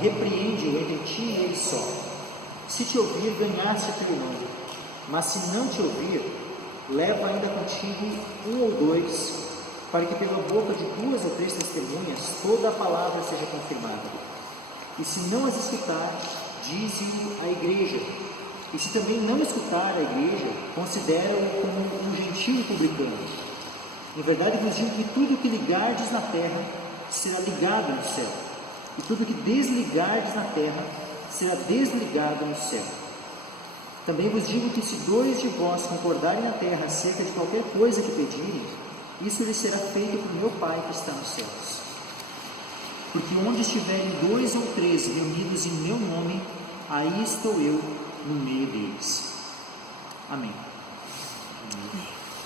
repreende-o entre ti e ele só. Se te ouvir, ganhaste a teu irmão. Mas se não te ouvir, leva ainda contigo 1 ou 2, para que pela boca de 2 ou 3 testemunhas toda a palavra seja confirmada. E se não as escutar, dize-o à igreja. E se também não escutar a igreja, considera-o como um gentio publicano. Em verdade vos digo que tudo que ligardes na terra será ligado no céu, e tudo que desligardes na terra será desligado no céu. Também vos digo que se 2 de vós concordarem na terra acerca de qualquer coisa que pedirem, isso lhes será feito por meu Pai que está nos céus. Porque onde estiverem 2 ou 3 reunidos em meu nome, aí estou eu no meio deles. Amém.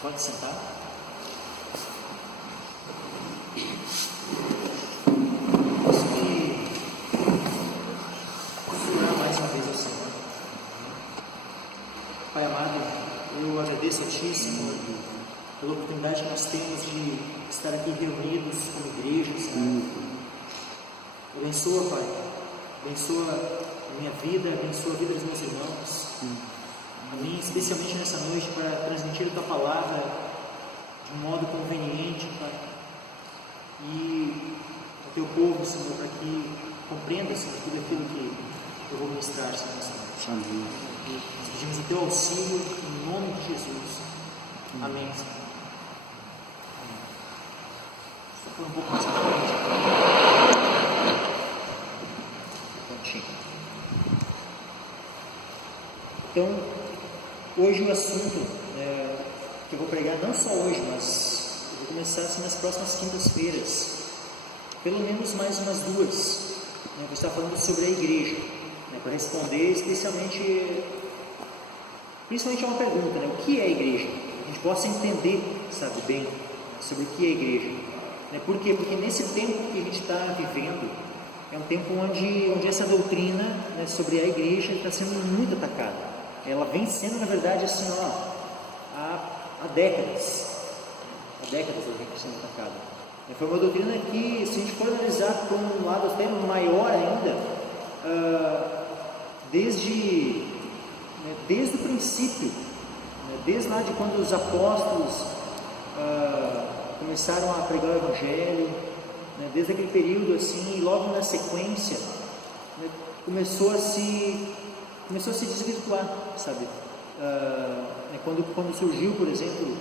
Pode sentar. Posso me orar mais uma vez ao Senhor. Pai amado, eu agradeço a Ti, Senhor, pela oportunidade que nós temos de estar aqui reunidos como igreja, Senhor. Abençoa, Pai. Abençoa a minha vida, abençoa a vida dos meus irmãos. A mim, especialmente nessa noite, para transmitir a Tua palavra de um modo conveniente, Pai. E ao Teu povo, Senhor, para que compreenda, Senhor, tudo aquilo que eu vou ministrar, Senhor, nessa noite. Amém. Nós pedimos o Teu auxílio em nome de Jesus. Amém, Senhor. Só foi um pouco mais para frente. Então, hoje o assunto que eu vou pregar, não só hoje, mas eu vou começar assim nas próximas quintas-feiras, pelo menos mais umas 2. Eu vou estar falando sobre a igreja, para responder principalmente a uma pergunta, o que é a igreja? A gente possa entender, sabe, bem sobre o que é a igreja. Por quê? Porque nesse tempo que a gente está vivendo, é um tempo onde essa doutrina sobre a igreja está sendo muito atacada. Ela vem sendo, na verdade, assim, há décadas. Há décadas ela vem sendo atacada. Foi uma doutrina que, se a gente for analisar por um lado até maior ainda, desde o princípio, desde lá de quando os apóstolos começaram a pregar o Evangelho, desde aquele período assim, e logo na sequência, começou a se desvirtuar, sabe? Quando surgiu, por exemplo,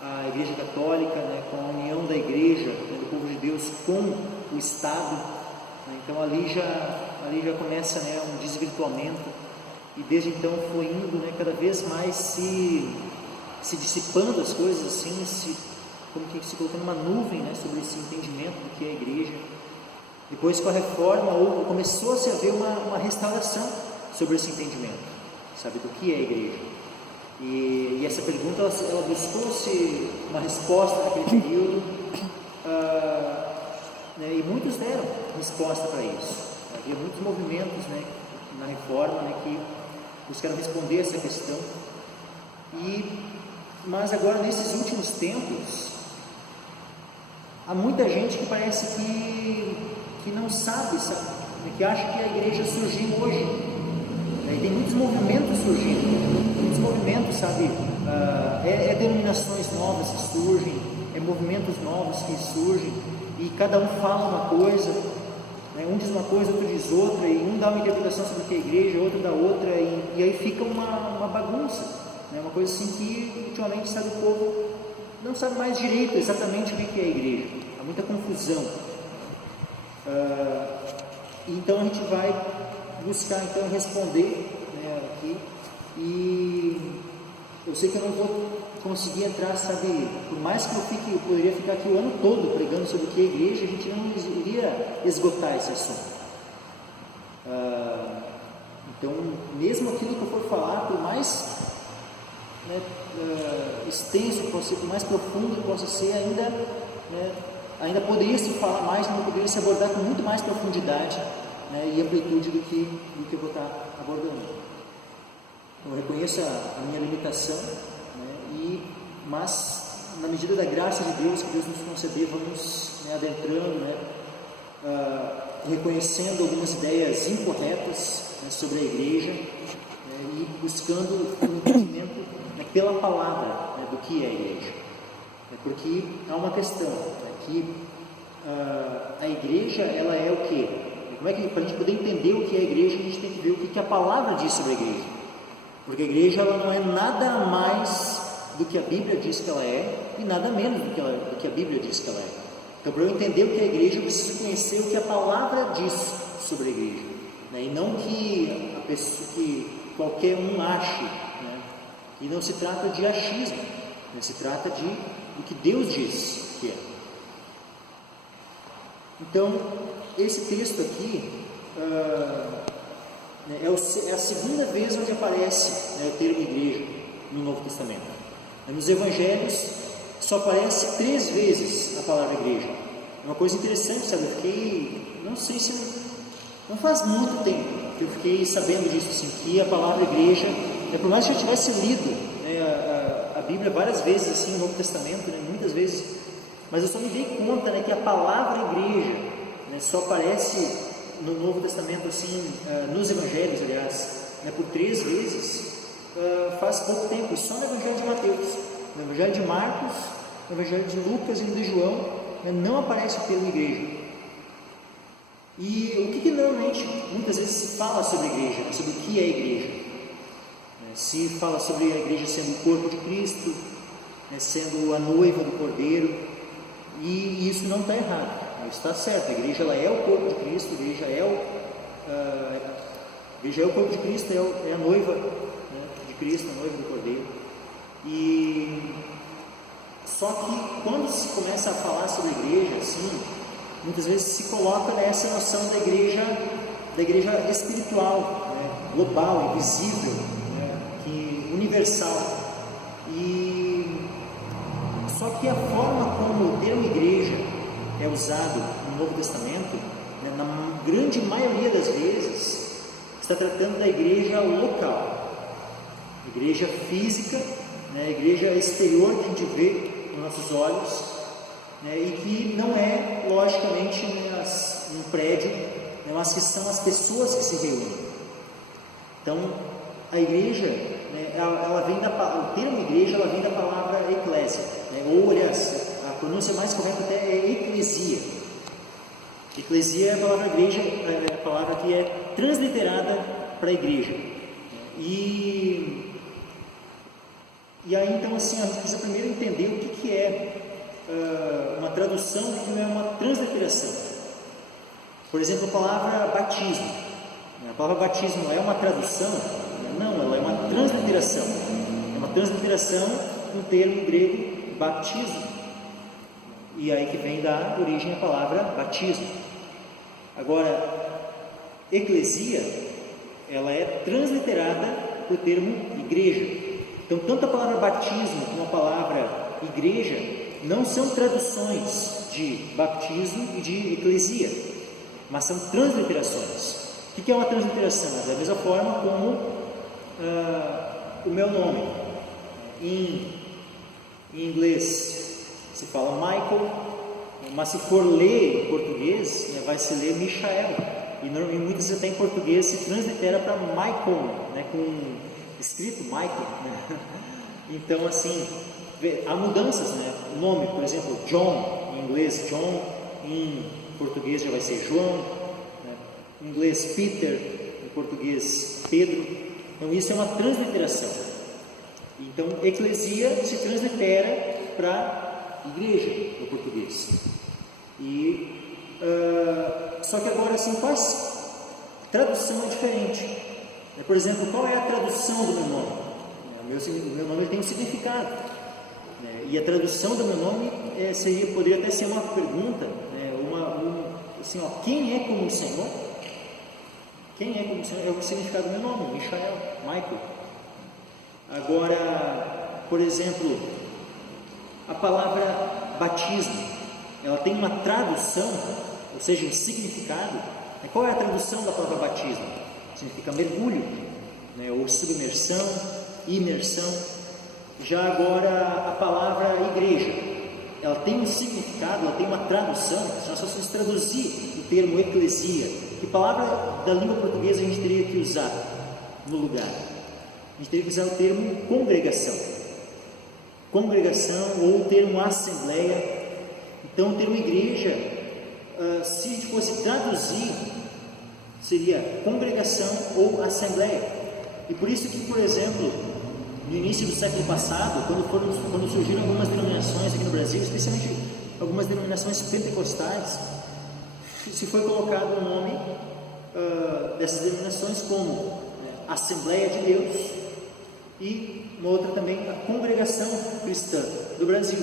a Igreja Católica, com a união da Igreja, do povo de Deus com o Estado, então ali já começa um desvirtuamento, e desde então foi indo cada vez mais se dissipando as coisas, assim, como que se colocando uma nuvem sobre esse entendimento do que é a Igreja. Depois, com a reforma, começou a se haver uma restauração sobre esse entendimento, sabe, do que é a igreja. E essa pergunta, ela buscou-se uma resposta naquele período, e muitos deram resposta para isso. Havia muitos movimentos na reforma que buscaram responder essa questão. Mas agora, nesses últimos tempos, há muita gente que parece que não sabe, que acha que a igreja surgiu hoje. E tem muitos movimentos surgindo, muitos movimentos, sabe, denominações novas que surgem, movimentos novos que surgem, e cada um fala uma coisa, um diz uma coisa, outro diz outra, e um dá uma interpretação sobre o que é a igreja, outro dá outra, e aí fica uma bagunça, uma coisa assim que ultimamente, sabe, o povo não sabe mais direito exatamente o que é a igreja, há muita confusão. Então a gente vai buscar então responder aqui, e eu sei que eu não vou conseguir entrar, sabe, por mais que eu poderia ficar aqui o ano todo pregando sobre o que é a igreja, a gente não iria esgotar esse assunto. Então, mesmo aquilo que eu for falar, por mais extenso que possa ser, por mais profundo que possa ser, ainda poderia se falar mais, não poderia se abordar com muito mais profundidade e amplitude do que eu vou estar abordando. Eu reconheço a minha limitação, mas na medida da graça de Deus que Deus nos conceder, vamos adentrando, reconhecendo algumas ideias incorretas, né, sobre a igreja, e buscando um entendimento, né, pela palavra, né, do que é a igreja. Porque há uma questão, né, que a igreja, ela é o quê? Como é que, para a gente poder entender o que é a igreja, a gente tem que ver o que a palavra diz sobre a igreja. Porque a igreja, ela não é nada mais do que a Bíblia diz que ela é, e nada menos do que a Bíblia diz que ela é. Então, para eu entender o que é a igreja, eu preciso conhecer o que a palavra diz sobre a igreja, né? E não que a pessoa, que qualquer um ache, né? E não se trata de achismo, né? Se trata do que Deus diz que é. Então, esse texto aqui é a segunda vez onde aparece, né, o termo igreja no Novo Testamento. Nos Evangelhos só aparece 3 vezes a palavra igreja. É uma coisa interessante, sabe? Eu fiquei, não sei se, não faz muito tempo que eu fiquei sabendo disso, assim, que a palavra igreja, por mais que eu tivesse lido, né, a Bíblia várias vezes, assim, no Novo Testamento, né, muitas vezes, mas eu só me dei conta, né, que a palavra igreja, né, só aparece no Novo Testamento, assim, nos Evangelhos, aliás, né, por 3 vezes, faz pouco tempo, só no Evangelho de Mateus, no Evangelho de Marcos, no Evangelho de Lucas e no de João, né, não aparece o termo igreja. E o que normalmente, muitas vezes, se fala sobre a igreja, né, sobre o que é a igreja? Se fala sobre a igreja sendo o corpo de Cristo, né, sendo a noiva do Cordeiro, e isso não está errado, está certo. A igreja, ela é o corpo de Cristo, a igreja é o corpo de Cristo, é a noiva, né, de Cristo, a noiva do Cordeiro. E só que quando se começa a falar sobre a igreja, assim, muitas vezes se coloca nessa noção da igreja espiritual, né, global, invisível, né, universal. E só que a forma como o termo igreja é usado no Novo Testamento, né, na grande maioria das vezes, está tratando da igreja local, igreja física, né, igreja exterior que a gente vê com nossos olhos, né, e que não é, logicamente, um prédio, né, mas que são as pessoas que se reúnem. Então, a igreja, né, ela vem o termo igreja, ela vem da palavra eclésia, né, ou, aliás, a pronúncia mais correta até é eclesia. Eclesia é a palavra igreja, é a palavra que é transliterada para a igreja. E aí, então, assim, a gente precisa primeiro entender o que é uma tradução e o que é uma transliteração. Por exemplo, a palavra batismo. A palavra batismo é uma tradução? Não, ela é uma transliteração. É uma transliteração do termo grego baptismo. E aí que vem da origem a palavra batismo. Agora, eclesia, ela é transliterada para o termo igreja. Então, tanto a palavra batismo como a palavra igreja não são traduções de baptismo e de eclesia, mas são transliterações. O que é uma transliteração? É da mesma forma como o meu nome. Em inglês se fala Michael, mas se for ler em português, né, vai se ler Michael. E muitas vezes até em português se translitera para Michael, né, com escrito Michael, né? Então, assim, há mudanças, né? O nome, por exemplo, John, em inglês John, em português já vai ser João, né? Em inglês Peter, em português Pedro. Então, isso é uma transliteração. Então, eclesia se translitera para igreja, no português. Só que agora, assim, tradução é diferente. Por exemplo, qual é a tradução do meu nome? O meu nome tem um significado, né? E a tradução do meu nome poderia até ser uma pergunta, né? Assim, quem é como o Senhor? Quem é como o Senhor? É o significado do meu nome, Michael, Michael. Agora, por exemplo, a palavra batismo, ela tem uma tradução, ou seja, um significado. Qual é a tradução da palavra batismo? Significa mergulho, né, ou submersão, imersão. Já agora a palavra igreja, ela tem um significado, ela tem uma tradução. Se nós fôssemos traduzir o termo eclesia, que palavra da língua portuguesa a gente teria que usar no lugar? A gente teria que usar o termo congregação. Congregação ou o termo assembleia. Então o termo igreja, se a gente fosse traduzir, seria congregação ou assembleia. E por isso que, por exemplo, no início do século passado, quando surgiram algumas denominações aqui no Brasil, especialmente algumas denominações pentecostais, se foi colocado o nome dessas denominações como Assembleia de Deus e uma outra também, a Congregação Cristã do Brasil.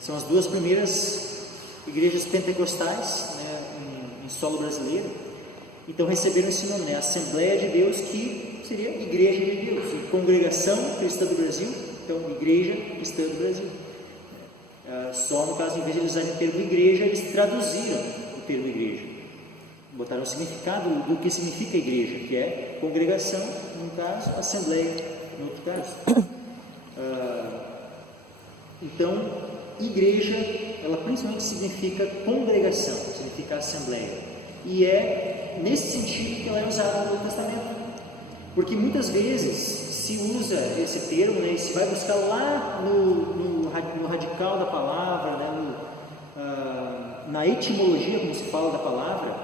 São as duas primeiras igrejas pentecostais, né, em solo brasileiro. Então receberam esse nome, né, Assembleia de Deus, que seria Igreja de Deus, e Congregação Cristã do Brasil, então Igreja Cristã do Brasil. Só no caso, em vez de eles usarem o termo igreja, eles traduziram o termo igreja, botaram o significado do que significa igreja, que é congregação, num caso, assembleia, no outro caso. Então, igreja, ela principalmente significa congregação, significa assembleia, e é nesse sentido que ela é usada no Novo Testamento, porque muitas vezes se usa esse termo, né, e se vai buscar lá no radical da palavra, né, na etimologia, como se fala da palavra,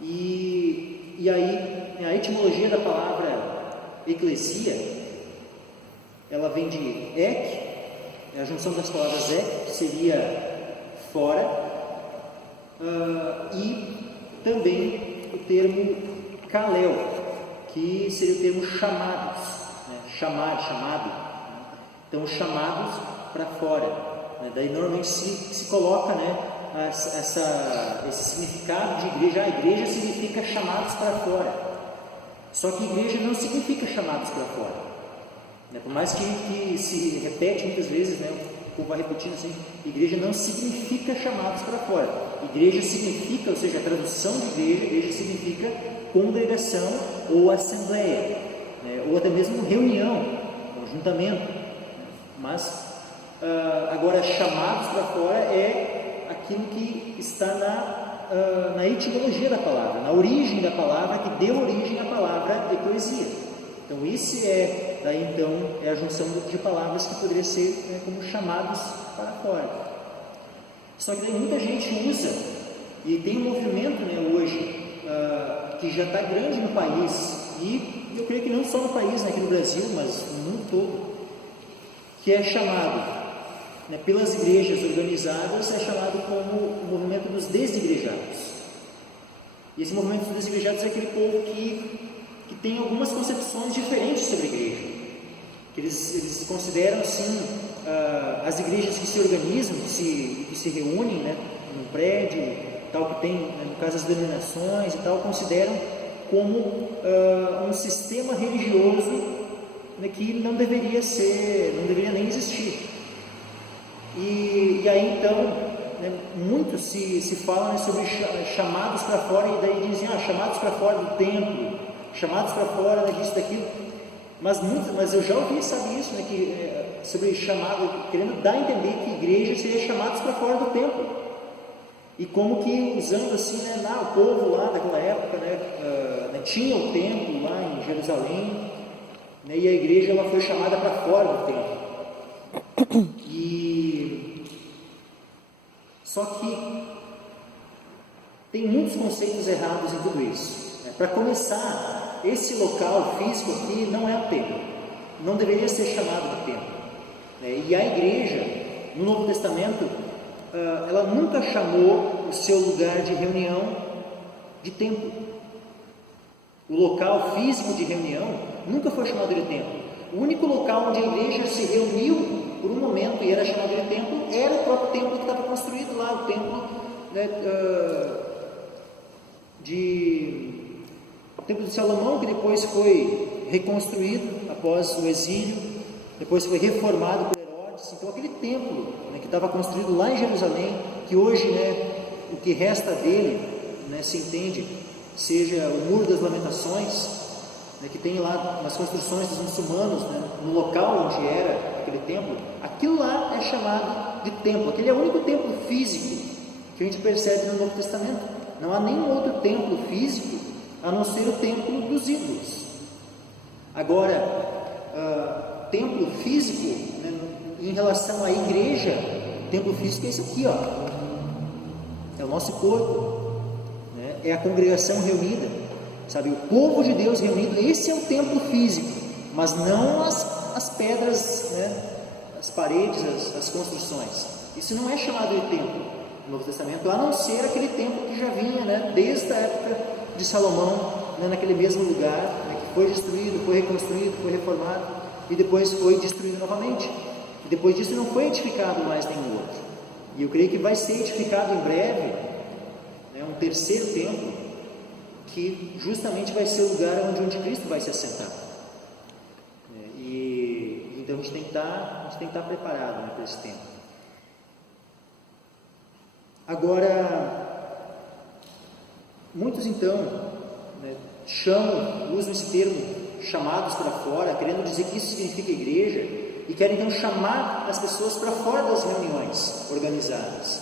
e aí a etimologia da palavra eclesia, ela vem de ek, é a junção das palavras ek, que seria fora, e também o termo kalel, que seria o termo chamados, né? chamado. Então, chamados para fora. Né? Daí, normalmente se coloca, né, esse significado de igreja. A igreja significa chamados para fora. Só que igreja não significa chamados para fora. Né? Por mais que se repete muitas vezes, né, o povo vai repetindo assim, igreja não significa chamados para fora. Igreja significa, ou seja, a tradução de igreja significa congregação ou assembleia, né, ou até mesmo reunião, ajuntamento. Mas agora, chamados para fora é aquilo que está na etimologia da palavra, na origem da palavra, que deu origem à palavra eclesia. Então, isso é a junção de palavras que poderia ser, né, como chamados para fora. Só que daí muita gente usa, e tem um movimento, né, hoje, que já está grande no país, e eu creio que não só no país, né, aqui no Brasil, mas no mundo todo, que é chamado, né, pelas igrejas organizadas, é chamado como o movimento dos desigrejados. E esse movimento dos desigrejados é aquele povo que tem algumas concepções diferentes sobre a igreja, que eles consideram, assim, as igrejas que se organizam, que se reúnem, né, num prédio, tal, que tem, no caso, as denominações e tal, consideram como um sistema religioso, né, que não deveria nem existir. E aí, então, né, muito se fala, né, sobre chamados para fora, e daí dizem, chamados para fora do templo, chamados para fora, né, disso, daquilo. Mas eu já ouvi, sabe isso, né, sobre chamado, querendo dar a entender que igreja seria chamados para fora do templo. E como que, usando assim, né, o povo lá daquela época, né, tinha o templo lá em Jerusalém, né, e a igreja ela foi chamada para fora do templo. Só que tem muitos conceitos errados em tudo isso. Né? Para começar, esse local físico aqui não é o templo, não deveria ser chamado de templo. Né? E a igreja, no Novo Testamento, ela nunca chamou o seu lugar de reunião de templo. O local físico de reunião nunca foi chamado de templo. O único local onde a igreja se reuniu por um momento e era chamado de templo era o próprio templo que estava construído lá, o templo, né, o templo de Salomão, que depois foi reconstruído após o exílio, depois foi reformado por Herodes. Então aquele templo, né, que estava construído lá em Jerusalém, que hoje, né, o que resta dele, né, se entende, seja o Muro das Lamentações, né, que tem lá umas construções dos muçulmanos, né, no local onde era aquele templo, aquilo lá é chamado de templo. Aquele é o único templo físico que a gente percebe no Novo Testamento. Não há nenhum outro templo físico a não ser o templo dos ídolos. Agora, templo físico, né, em relação à igreja, templo físico é isso aqui, ó. É o nosso corpo, né? É a congregação reunida, sabe? O povo de Deus reunido. Esse é o templo físico, mas não as pedras, né? As paredes, as construções. Isso não é chamado de templo no Novo Testamento, a não ser aquele templo que já vinha, né, desde a época de Salomão, né, naquele mesmo lugar, né, que foi destruído, foi reconstruído, foi reformado e depois foi destruído novamente. E depois disso não foi edificado mais nenhum outro. E eu creio que vai ser edificado em breve, né, um terceiro templo, que justamente vai ser o lugar onde o anticristo vai se assentar. Então a gente tem que estar preparado, né, para esse tempo. Agora, muitos então, né, usam esse termo chamados para fora, querendo dizer que isso significa igreja, e querem então chamar as pessoas para fora das reuniões organizadas.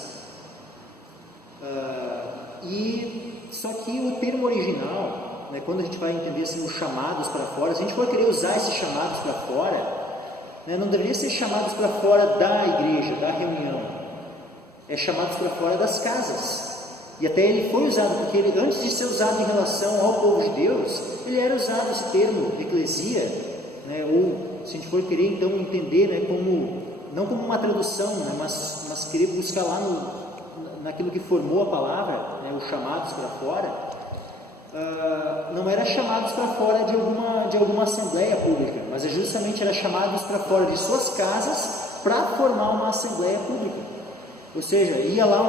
Só que o termo original, né, quando a gente vai entender assim, os chamados para fora, se a gente for querer usar esses chamados para fora, né, não deveria ser chamados para fora da igreja, da reunião, é chamados para fora das casas. E até ele foi usado, porque ele, antes de ser usado em relação ao povo de Deus, ele era usado esse termo, eclesia, né, ou se a gente for querer então entender, né, não como uma tradução, né, mas querer buscar lá naquilo que formou a palavra, né, os chamados para fora, não era chamados para fora de alguma assembleia pública, mas justamente era chamados para fora de suas casas para formar uma assembleia pública. Ou seja, ia lá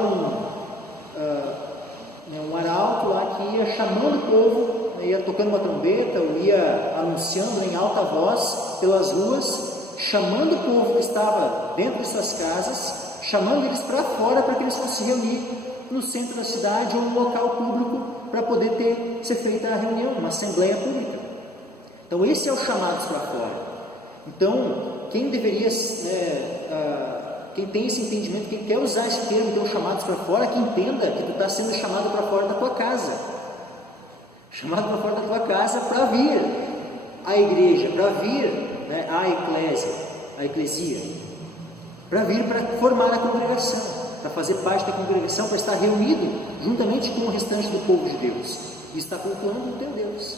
um arauto lá que ia chamando o povo, né, ia tocando uma trombeta, ou ia anunciando em alta voz pelas ruas, chamando o povo que estava dentro de suas casas, chamando eles para fora para que eles fossem se reunir no centro da cidade ou no local público para poder ser feita a reunião, uma assembleia pública. Então esse é o chamados para fora. Então quem deveria, quem tem esse entendimento, quem quer usar esse termo, então chamados para fora, que entenda que tu está sendo chamado para fora da tua casa, chamado para fora da tua casa para vir à igreja, para vir, né, à eclesia, para vir para formar a congregação, para fazer parte da congregação, para estar reunido juntamente com o restante do povo de Deus e estar cultuando o teu Deus.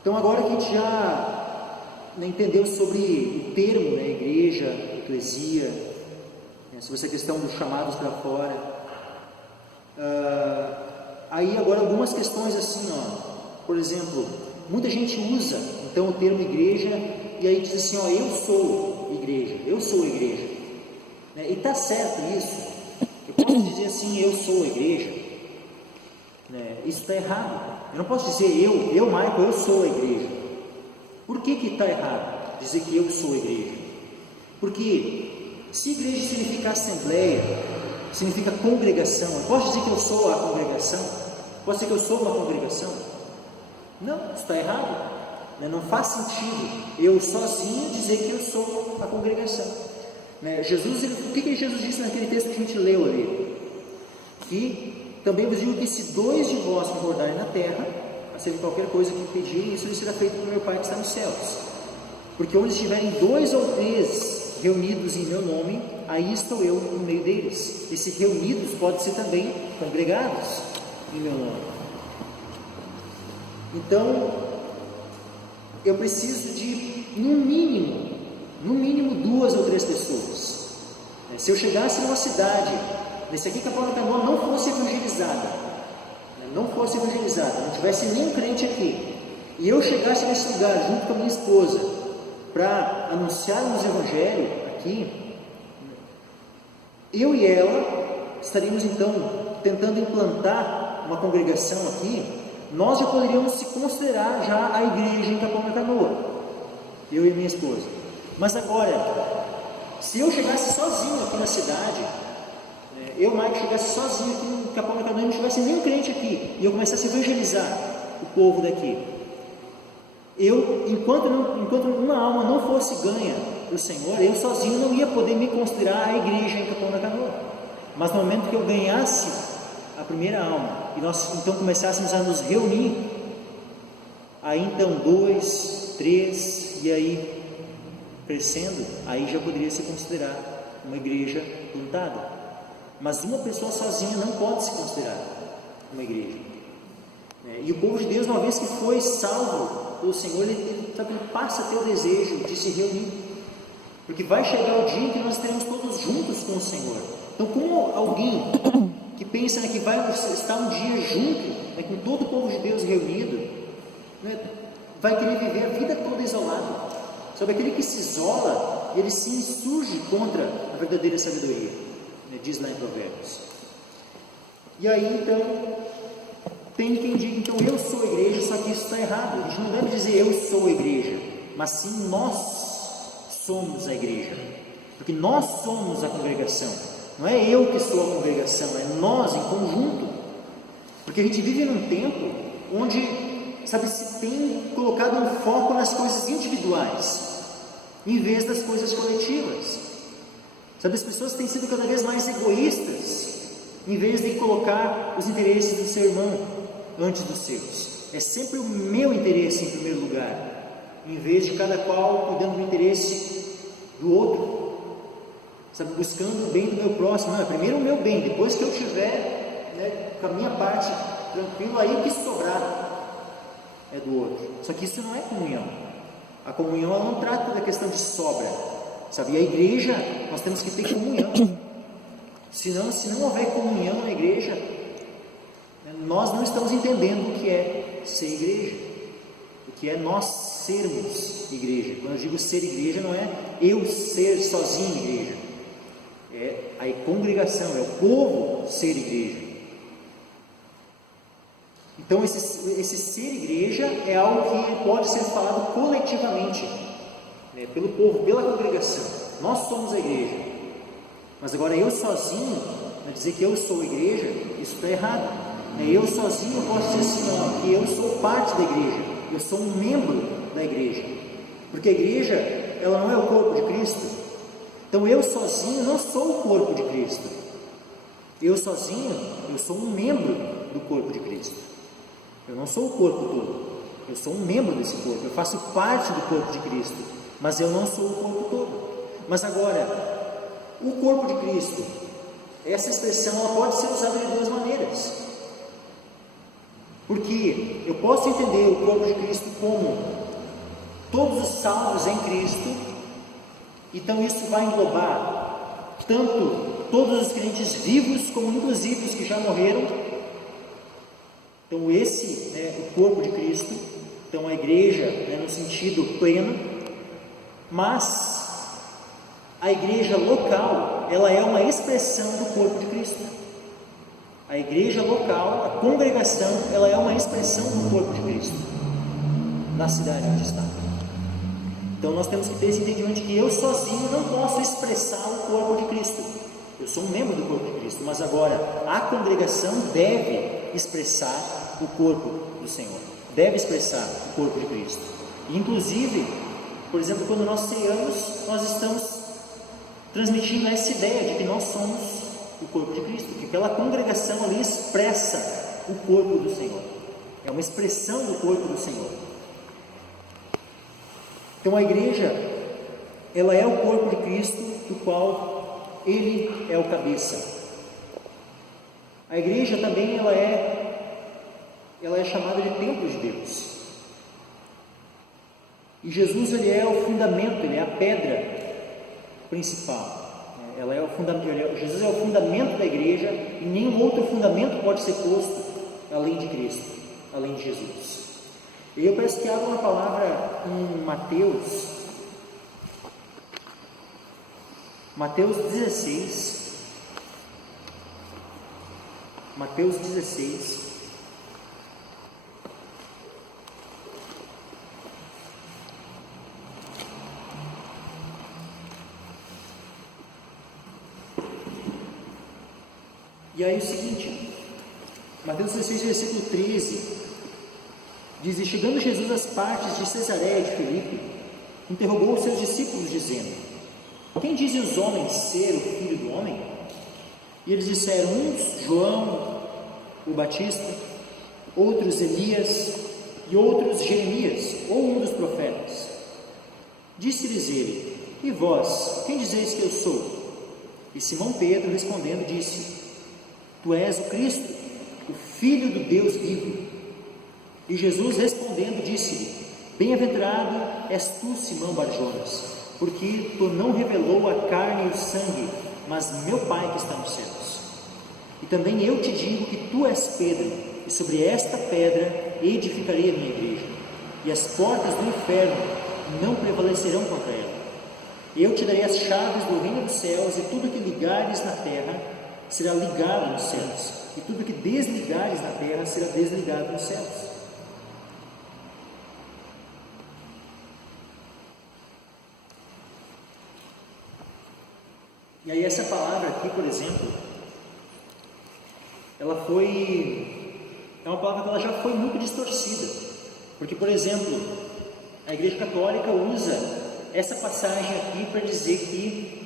Então agora que a gente já entendeu sobre o termo, né, igreja, eclesia, né, sobre essa questão dos chamados para fora, aí agora algumas questões assim, por exemplo, muita gente usa então o termo igreja e aí diz assim, eu sou igreja, né, e está certo isso. Eu posso dizer assim, eu sou igreja, né, isso está errado. Eu não posso dizer eu Michael, eu sou a igreja. Por que está errado dizer que eu sou a igreja? Porque se igreja significa assembleia, significa congregação, eu posso dizer que eu sou a congregação? Posso dizer que eu sou uma congregação? Não, isso está errado, né? Não faz sentido eu sozinho dizer que eu sou a congregação, né? O que Jesus disse naquele texto que a gente leu ali? Que também vos digo que se 2 de vós concordarem na terra, acerca de qualquer coisa que pedirem, isso lhe será feito pelo meu Pai que está nos céus. Porque onde estiverem 2 ou 3 reunidos em meu nome, aí estou eu no meio deles. Esse reunidos pode ser também congregados em meu nome. Então, eu preciso de, no mínimo 2 ou 3 pessoas. Se eu chegasse numa cidade, nesse aqui Capão da Canoa não fosse evangelizada, não tivesse nenhum crente aqui, e eu chegasse nesse lugar junto com a minha esposa para anunciarmos o evangelho aqui, eu e ela estaríamos então tentando implantar uma congregação aqui. Nós já poderíamos se considerar já a igreja em Capão da Canoa, eu e minha esposa. Mas agora, se eu chegasse sozinho aqui na cidade, eu, Mike, chegasse sozinho aqui no Capão da Canoa e não tivesse nenhum crente aqui, e eu começasse a evangelizar o povo daqui, enquanto uma alma não fosse ganha para o Senhor, eu sozinho não ia poder me considerar a igreja em Capão da Canoa. Mas no momento que eu ganhasse a primeira alma, e nós então começássemos a nos reunir, aí então 2, 3, e aí crescendo, aí já poderia se considerar uma igreja plantada. Mas uma pessoa sozinha não pode se considerar uma igreja. E o povo de Deus, uma vez que foi salvo pelo Senhor, ele passa a ter o desejo de se reunir, porque vai chegar o dia em que nós estaremos todos juntos com o Senhor. Então, como alguém que pensa que vai estar um dia junto, com todo o povo de Deus reunido, vai querer viver a vida toda isolado? Sabe, aquele que se isola, ele se insurge contra a verdadeira sabedoria, diz lá em Provérbios. E aí então tem quem diga, então eu sou a igreja, só que isso está errado. A gente não deve dizer eu sou a igreja, mas sim nós somos a igreja, porque nós somos a congregação. Não é eu que sou a congregação, é nós em conjunto, porque a gente vive num tempo onde, sabe, se tem colocado um foco nas coisas individuais em vez das coisas coletivas. Sabe, as pessoas têm sido cada vez mais egoístas em vez de colocar os interesses do seu irmão antes dos seus. É sempre o meu interesse em primeiro lugar, em vez de cada qual cuidando do interesse do outro, sabe, buscando o bem do meu próximo. Não, é primeiro o meu bem, depois que eu tiver com a minha parte tranquilo, aí o que sobrar é do outro. Só que isso não é comunhão. A comunhão, ela não trata da questão de sobra, sabe? E a igreja, nós temos que ter comunhão. Se não houver comunhão na igreja, nós não estamos entendendo o que é ser igreja, o que é nós sermos igreja. Quando eu digo ser igreja, não é eu ser sozinho igreja, é a congregação, é o povo ser igreja. Então esse ser igreja é algo que pode ser falado coletivamente, pelo povo, pela congregação. Nós somos a igreja. Mas agora eu sozinho, dizer que eu sou a igreja, isso está errado. Eu sozinho eu posso dizer assim, não, que eu sou parte da igreja, eu sou um membro da igreja, porque a igreja, ela não é o corpo de Cristo. Então eu sozinho não sou o corpo de Cristo. Eu sozinho, eu sou um membro do corpo de Cristo. Eu não sou o corpo todo, eu sou um membro desse corpo, eu faço parte do corpo de Cristo, mas eu não sou o corpo todo. Mas agora, o corpo de Cristo, essa expressão ela pode ser usada de duas maneiras, porque eu posso entender o corpo de Cristo como todos os salvos em Cristo, então isso vai englobar tanto todos os crentes vivos, como inclusive os que já morreram. Então esse é o corpo de Cristo, então a igreja no sentido pleno, mas a igreja local, ela é uma expressão do corpo de Cristo. A igreja local, a congregação, ela é uma expressão do corpo de Cristo, na cidade onde está. Então nós temos que ter esse entendimento de que eu sozinho não posso expressar o corpo de Cristo. Eu sou um membro do corpo de Cristo, mas agora a congregação deve expressar o corpo do Senhor, deve expressar o corpo de Cristo. E, inclusive, por exemplo, quando nós ceiamos, nós estamos transmitindo essa ideia de que nós somos o corpo de Cristo, que aquela congregação ali expressa o corpo do Senhor, é uma expressão do corpo do Senhor. Então a igreja, ela é o corpo de Cristo, do qual Ele é o cabeça. A igreja também ela é chamada de templo de Deus. E Jesus ele é o fundamento, ele é a pedra principal. Jesus é o fundamento da igreja e nenhum outro fundamento pode ser posto além de Cristo, além de Jesus. E eu peço que abra uma palavra em Mateus 16. Mateus 16. E aí o seguinte, Mateus 16, versículo 13, diz: E chegando Jesus às partes de Cesareia de Filipe, interrogou os seus discípulos, dizendo: quem dizem os homens ser o Filho do Homem? E eles disseram: uns João o Batista, outros Elias, e outros Jeremias, ou um dos profetas. Disse-lhes ele: e vós, quem dizeis que eu sou? E Simão Pedro, respondendo, disse: tu és o Cristo, o Filho do Deus vivo. E Jesus, respondendo, disse-lhe: bem-aventurado és tu, Simão Barjonas, porque tu não revelou a carne e o sangue, mas meu Pai que está nos céus. E também eu te digo que tu és Pedro, e sobre esta pedra edificarei a minha igreja, e as portas do inferno não prevalecerão contra ela. Eu te darei as chaves do reino dos céus, e tudo que ligares na terra será ligado nos céus, e tudo que desligares na terra será desligado nos céus. E aí essa palavra aqui, por exemplo, é uma palavra que ela já foi muito distorcida, porque, por exemplo, a Igreja Católica usa essa passagem aqui para dizer que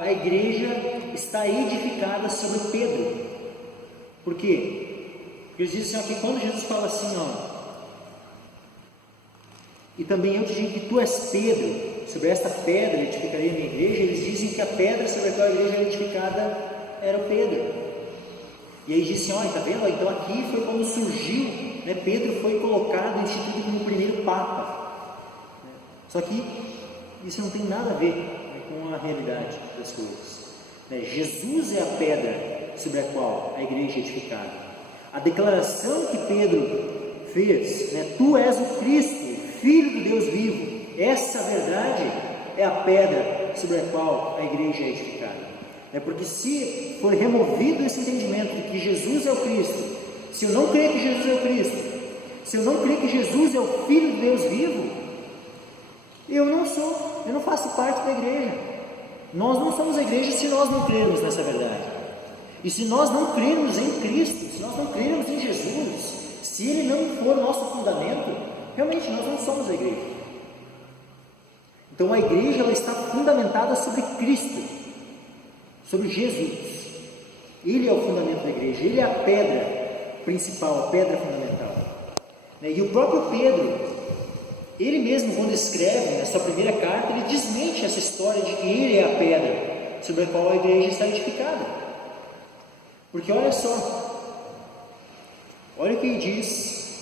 a igreja está edificada sobre Pedro. Por quê? Porque eles dizem assim, que quando Jesus fala assim, e também eu te digo que tu és Pedro, sobre esta pedra edificarei a minha igreja, eles dizem que a pedra sobre a qual a igreja era edificada era o Pedro. E aí dizem, está vendo? Então aqui foi quando surgiu, Pedro foi colocado, instituído como o primeiro Papa. Só que isso não tem nada a ver com a realidade das coisas. Jesus é a pedra sobre a qual a igreja é edificada. A declaração que Pedro fez, tu és o Cristo, Filho do Deus vivo, essa verdade é a pedra sobre a qual a igreja é edificada. Porque se for removido esse entendimento de que Jesus é o Cristo, se eu não crer que Jesus é o Cristo, se eu não crer que Jesus é o Filho de Deus vivo, eu não faço parte da igreja. Nós não somos a igreja se nós não crermos nessa verdade. E se nós não crermos em Cristo, se nós não crermos em Jesus, se Ele não for nosso fundamento, realmente nós não somos a igreja. Então a igreja ela está fundamentada sobre Cristo, sobre Jesus. Ele é o fundamento da igreja, Ele é a pedra principal, a pedra fundamental. E o próprio Pedro, ele mesmo, quando escreve na sua primeira carta, ele desmente essa história de que ele é a pedra sobre a qual a igreja está edificada. Porque olha só, olha o que ele diz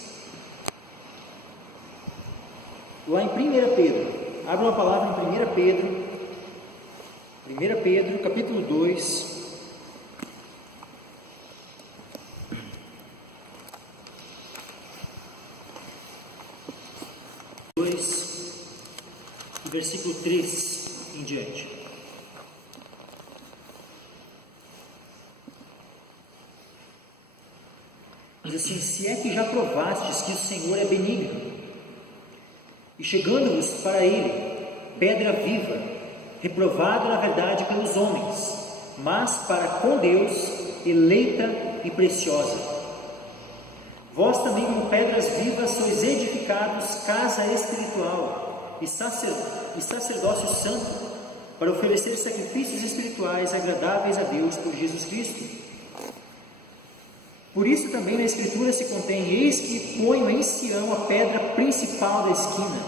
lá em 1 Pedro. Abre uma palavra em 1 Pedro, capítulo 2. Versículo 3 em diante. Diz assim: se é que já provastes que o Senhor é benigno, e chegando-vos para Ele, pedra viva, reprovada na verdade pelos homens, mas para com Deus, eleita e preciosa. Vós também, como pedras vivas, sois edificados casa espiritual, e sacerdócio santo, para oferecer sacrifícios espirituais agradáveis a Deus por Jesus Cristo. Por isso também na Escritura se contém: eis que ponho em Sião a pedra principal da esquina,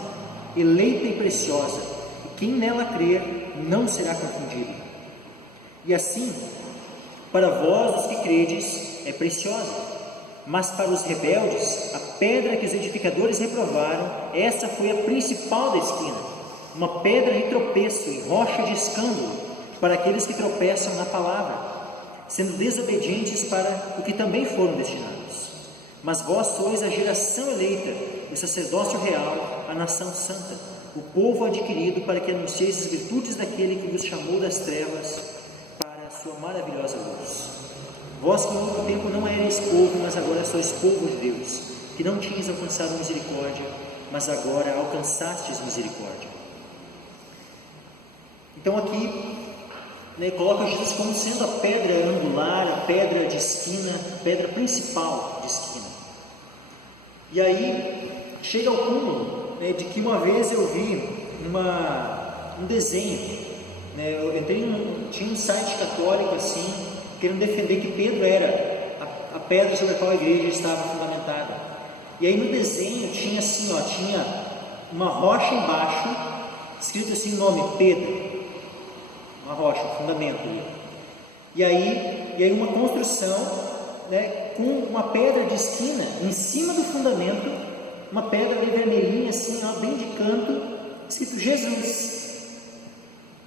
eleita e preciosa, e quem nela crer não será confundido. E assim, para vós os que credes, é preciosa. Mas para os rebeldes, a pedra que os edificadores reprovaram, essa foi a principal da esquina, uma pedra de tropeço e rocha de escândalo para aqueles que tropeçam na palavra, sendo desobedientes para o que também foram destinados. Mas vós sois a geração eleita, o sacerdócio real, a nação santa, o povo adquirido, para que anuncieis as virtudes daquele que vos chamou das trevas para a sua maravilhosa luz. Vós que em outro tempo não erais povo, mas agora sois povo de Deus, que não tinhas alcançado misericórdia, mas agora alcançastes misericórdia. Então aqui, coloca Jesus como sendo a pedra angular, a pedra de esquina, a pedra principal de esquina. E aí chega ao cúmulo de que uma vez eu vi um desenho, né? Eu entrei tinha um site católico assim, querendo defender que Pedro era a pedra sobre a qual a igreja estava fundamentada. E aí no desenho tinha assim, ó, tinha uma rocha embaixo, escrito assim o nome Pedro, uma rocha, um fundamento. E aí uma construção, né, com uma pedra de esquina em cima do fundamento, uma pedra ali vermelhinha assim, ó, bem de canto, escrito Jesus.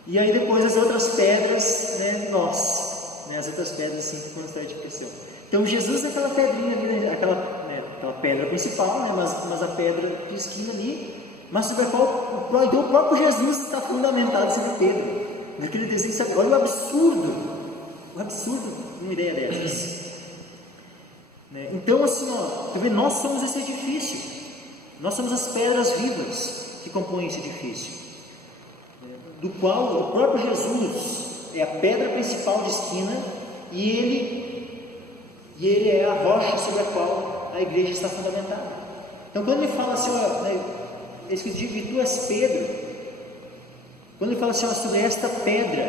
E aí depois as outras pedras, né, nós, né, as outras pedras assim que foram edificação. Então Jesus é aquela pedrinha ali, né, aquela pedra principal, né, mas a pedra de esquina ali, mas sobre a qual o próprio Jesus está fundamentado sobre Pedro. Naquele desenho, sabe? Olha o absurdo de uma ideia dessas. Né? Então, assim, ó, tu vê, nós somos esse edifício, nós somos as pedras vivas que compõem esse edifício, né? Do qual o próprio Jesus é a pedra principal de esquina e ele é a rocha sobre a qual a igreja está fundamentada. Então, quando ele fala assim, ó, né, é isso que eu digo, e tu és Pedro. Quando ele fala assim, ó, sobre esta pedra,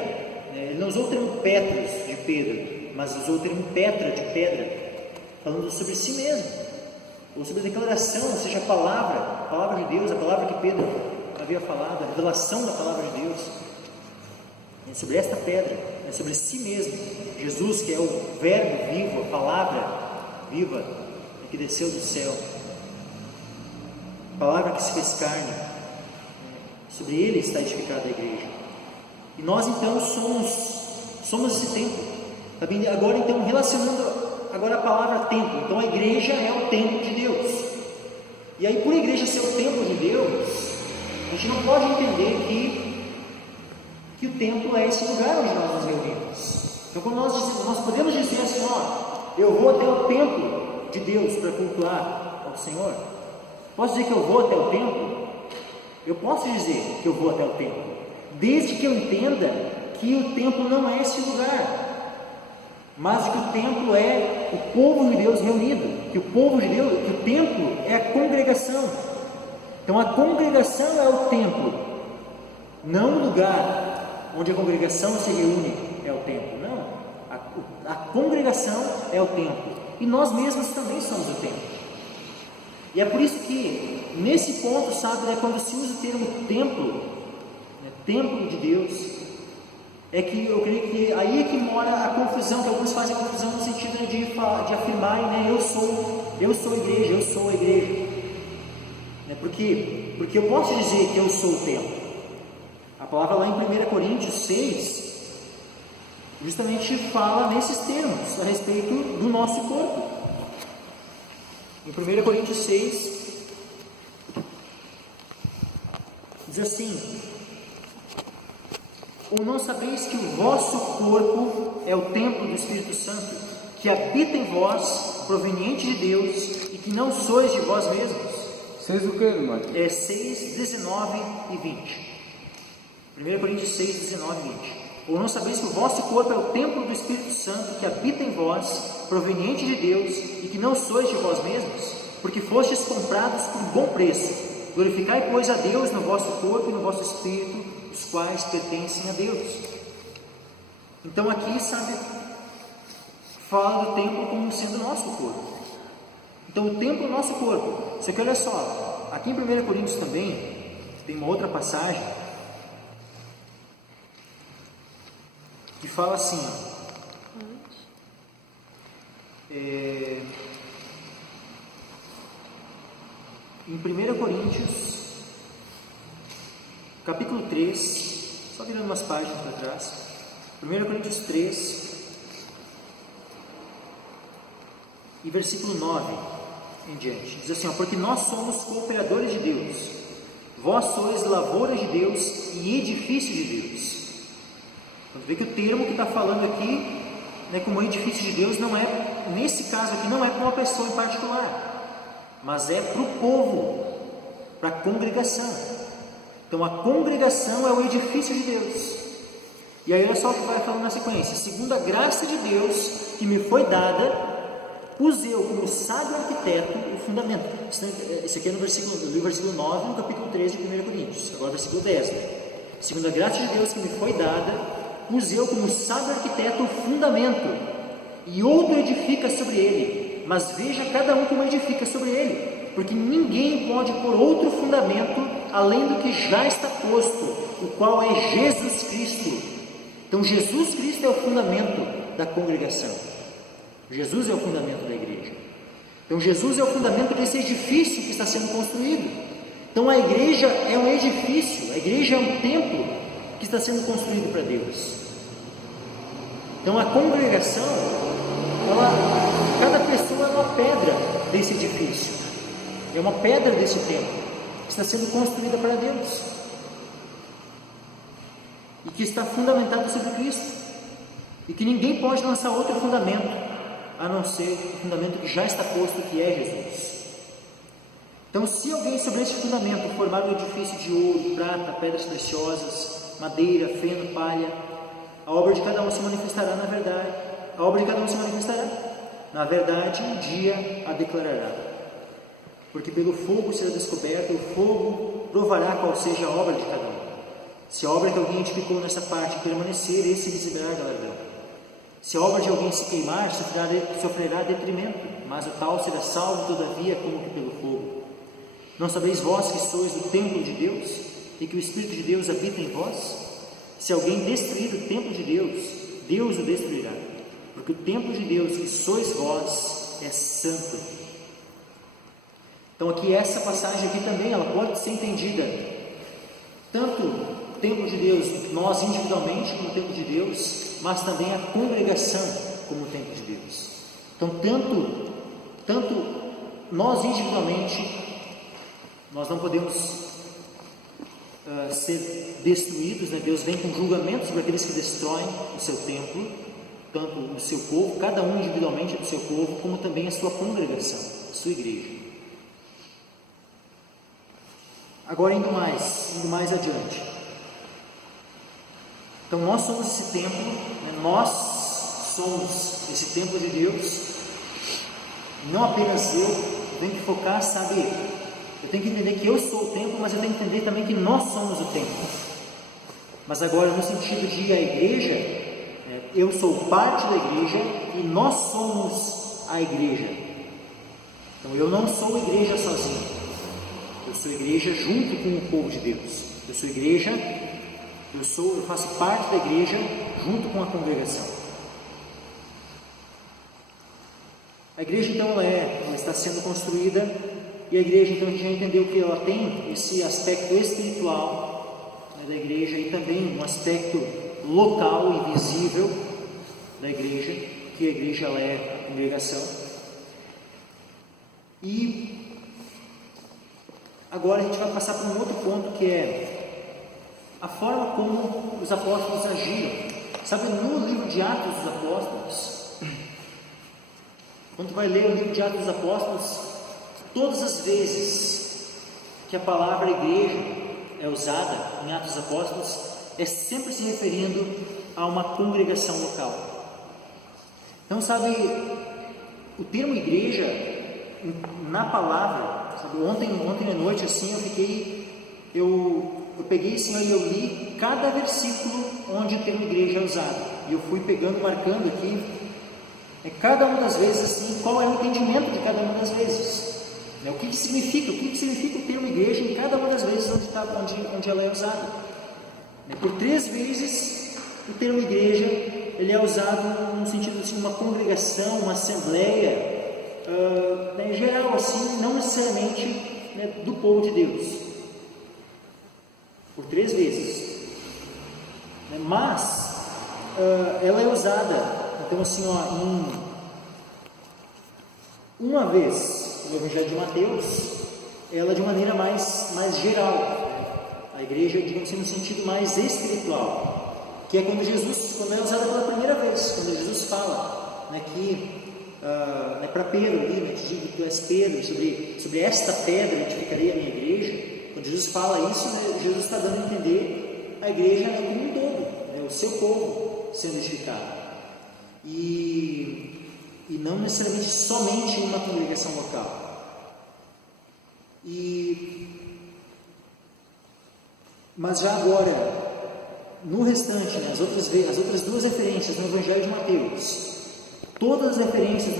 né, ele não usou o termo Petros de Pedro, mas usou o termo Petra de pedra, falando sobre si mesmo, ou sobre a declaração, ou seja, a palavra de Deus, a palavra que Pedro havia falado, a revelação da palavra de Deus, né, sobre esta pedra, né, sobre si mesmo. Jesus, que é o verbo vivo, a palavra viva, né, que desceu do céu, a palavra que se fez carne. Sobre ele está edificada a igreja. E nós então somos esse templo. Agora então, relacionando agora a palavra templo. Então a igreja é o templo de Deus. E aí, por a igreja ser o templo de Deus, a gente não pode entender que o templo é esse lugar onde nós nos reunimos. Então quando nós podemos dizer assim, ó, eu vou até o templo de Deus para cultuar ao Senhor. Posso dizer que eu vou até o templo? Eu posso dizer que eu vou até o templo, desde que eu entenda que o templo não é esse lugar, mas que o templo é o povo de Deus reunido, que o templo é a congregação. Então a congregação é o templo, não o lugar onde a congregação se reúne é o templo, não. A congregação é o templo, e nós mesmos também somos o templo. E é por isso que, nesse ponto, sabe, né, quando se usa o termo templo, né, templo de Deus, é que eu creio que aí é que mora a confusão, que alguns fazem confusão no sentido de afirmarem, né, eu sou igreja, eu sou a igreja. Né, porque eu posso dizer que eu sou o templo. A palavra lá em 1 Coríntios 6, justamente fala nesses termos, a respeito do nosso corpo. Em 1 Coríntios 6, diz assim: ou não sabeis que o vosso corpo é o templo do Espírito Santo, que habita em vós, proveniente de Deus, e que não sois de vós mesmos? 6 o que, irmão? 6, 19 e 20. 1 Coríntios 6, 19 e 20. Ou não sabeis que o vosso corpo é o templo do Espírito Santo, que habita em vós, proveniente de Deus, e que não sois de vós mesmos? Porque fostes comprados por bom preço. Glorificai, pois, a Deus no vosso corpo e no vosso espírito, os quais pertencem a Deus. Então aqui, sabe, fala do templo como sendo o nosso corpo. Então o templo é o nosso corpo. Só que olha só, aqui em 1 Coríntios também tem uma outra passagem que fala assim, ó, em 1 Coríntios capítulo 3, só virando umas páginas para trás, 1 Coríntios 3 e versículo 9 em diante, diz assim, ó, porque nós somos cooperadores de Deus, vós sois lavoura de Deus e edifício de Deus. Então, vê que o termo que está falando aqui, né, como edifício de Deus, não é, nesse caso aqui, não é para uma pessoa em particular, mas é para o povo, para a congregação. Então a congregação é o edifício de Deus. E aí olha só o que vai falando na sequência: segundo a graça de Deus que me foi dada, pus eu como sábio arquiteto o fundamento. Isso aqui é no versículo 9, no capítulo 13 de 1 Coríntios, agora versículo 10, né? Segundo a graça de Deus que me foi dada, pus eu como sábio arquiteto o fundamento, e outro edifica sobre ele, mas veja cada um como edifica sobre ele, porque ninguém pode pôr outro fundamento além do que já está posto, o qual é Jesus Cristo. Então Jesus Cristo é o fundamento da congregação, Jesus é o fundamento da igreja. Então Jesus é o fundamento desse edifício que está sendo construído. Então a igreja é um edifício, a igreja é um templo que está sendo construído para Deus. Então a congregação, cada pessoa é uma pedra desse edifício, é uma pedra desse templo que está sendo construída para Deus e que está fundamentado sobre Cristo, e que ninguém pode lançar outro fundamento a não ser o fundamento que já está posto, que é Jesus. Então, se alguém sobre este fundamento formar um edifício de ouro, prata, pedras preciosas, madeira, feno, palha, a obra de cada um se manifestará na verdade. A obra de cada um se manifestará na verdade, um dia a declarará. Porque pelo fogo será descoberto, o fogo provará qual seja a obra de cada um. Se a obra que alguém edificou nessa parte permanecer, esse receberá galardão. Se a obra de alguém se queimar, sofrerá detrimento, mas o tal será salvo todavia como que pelo fogo. Não sabeis vós que sois o templo de Deus, e que o Espírito de Deus habita em vós? Se alguém destruir o templo de Deus, Deus o destruirá, porque o templo de Deus, que sois vós, é santo. Então aqui, essa passagem aqui também, ela pode ser entendida, tanto o templo de Deus, nós individualmente como o templo de Deus, mas também a congregação como o templo de Deus. Então tanto nós individualmente, nós não podemos ser destruídos, né? Deus vem com julgamento sobre aqueles que destroem o seu templo, tanto o seu povo, cada um individualmente do seu povo, como também a sua congregação, a sua igreja. Agora indo mais adiante. Então nós somos esse templo, né? Nós somos esse templo de Deus. Não apenas eu tenho que focar, sabe? Eu tenho que entender que eu sou o templo, mas eu tenho que entender também que nós somos o templo. Mas agora no sentido de a igreja, eu sou parte da igreja e nós somos a igreja. Então eu não sou igreja sozinho, eu sou igreja junto com o povo de Deus. Eu sou igreja, eu faço parte da igreja junto com a congregação. A igreja então ela está sendo construída, e a igreja então a gente já entendeu que ela tem esse aspecto espiritual, né, da igreja, e também um aspecto local e visível da igreja, que a igreja ela é a congregação. E agora a gente vai passar para um outro ponto, que é a forma como os apóstolos agiram. Sabe, no livro de Atos dos Apóstolos, quando tu vai ler o livro de Atos dos Apóstolos, todas as vezes que a palavra igreja é usada em Atos dos Apóstolos, é sempre se referindo a uma congregação local. Então, sabe, o termo igreja, na palavra, sabe, ontem à noite, assim, eu peguei assim, eu li cada versículo onde o termo igreja é usado, e eu fui pegando, marcando aqui, cada uma das vezes, assim, qual é o entendimento de cada uma das vezes. O que significa o termo igreja em cada uma das vezes onde ela é usada. Por 3 vezes o termo igreja ele é usado no sentido assim, uma congregação, uma assembleia, em geral, assim, não necessariamente do povo de Deus. Por 3 vezes. Mas ela é usada, então assim, uma vez no Evangelho de Mateus, ela de maneira mais geral, a igreja, digamos assim, no sentido mais espiritual, que é quando é usada pela primeira vez, quando Jesus fala, para Pedro ali, te digo que tu és Pedro, sobre esta pedra edificarei a minha igreja. Quando Jesus fala isso, Jesus está dando a entender a igreja como um todo, o seu povo sendo edificado. E e não necessariamente somente uma congregação local. Mas já agora, no restante, né, as outras duas referências no Evangelho de Mateus, todas as referências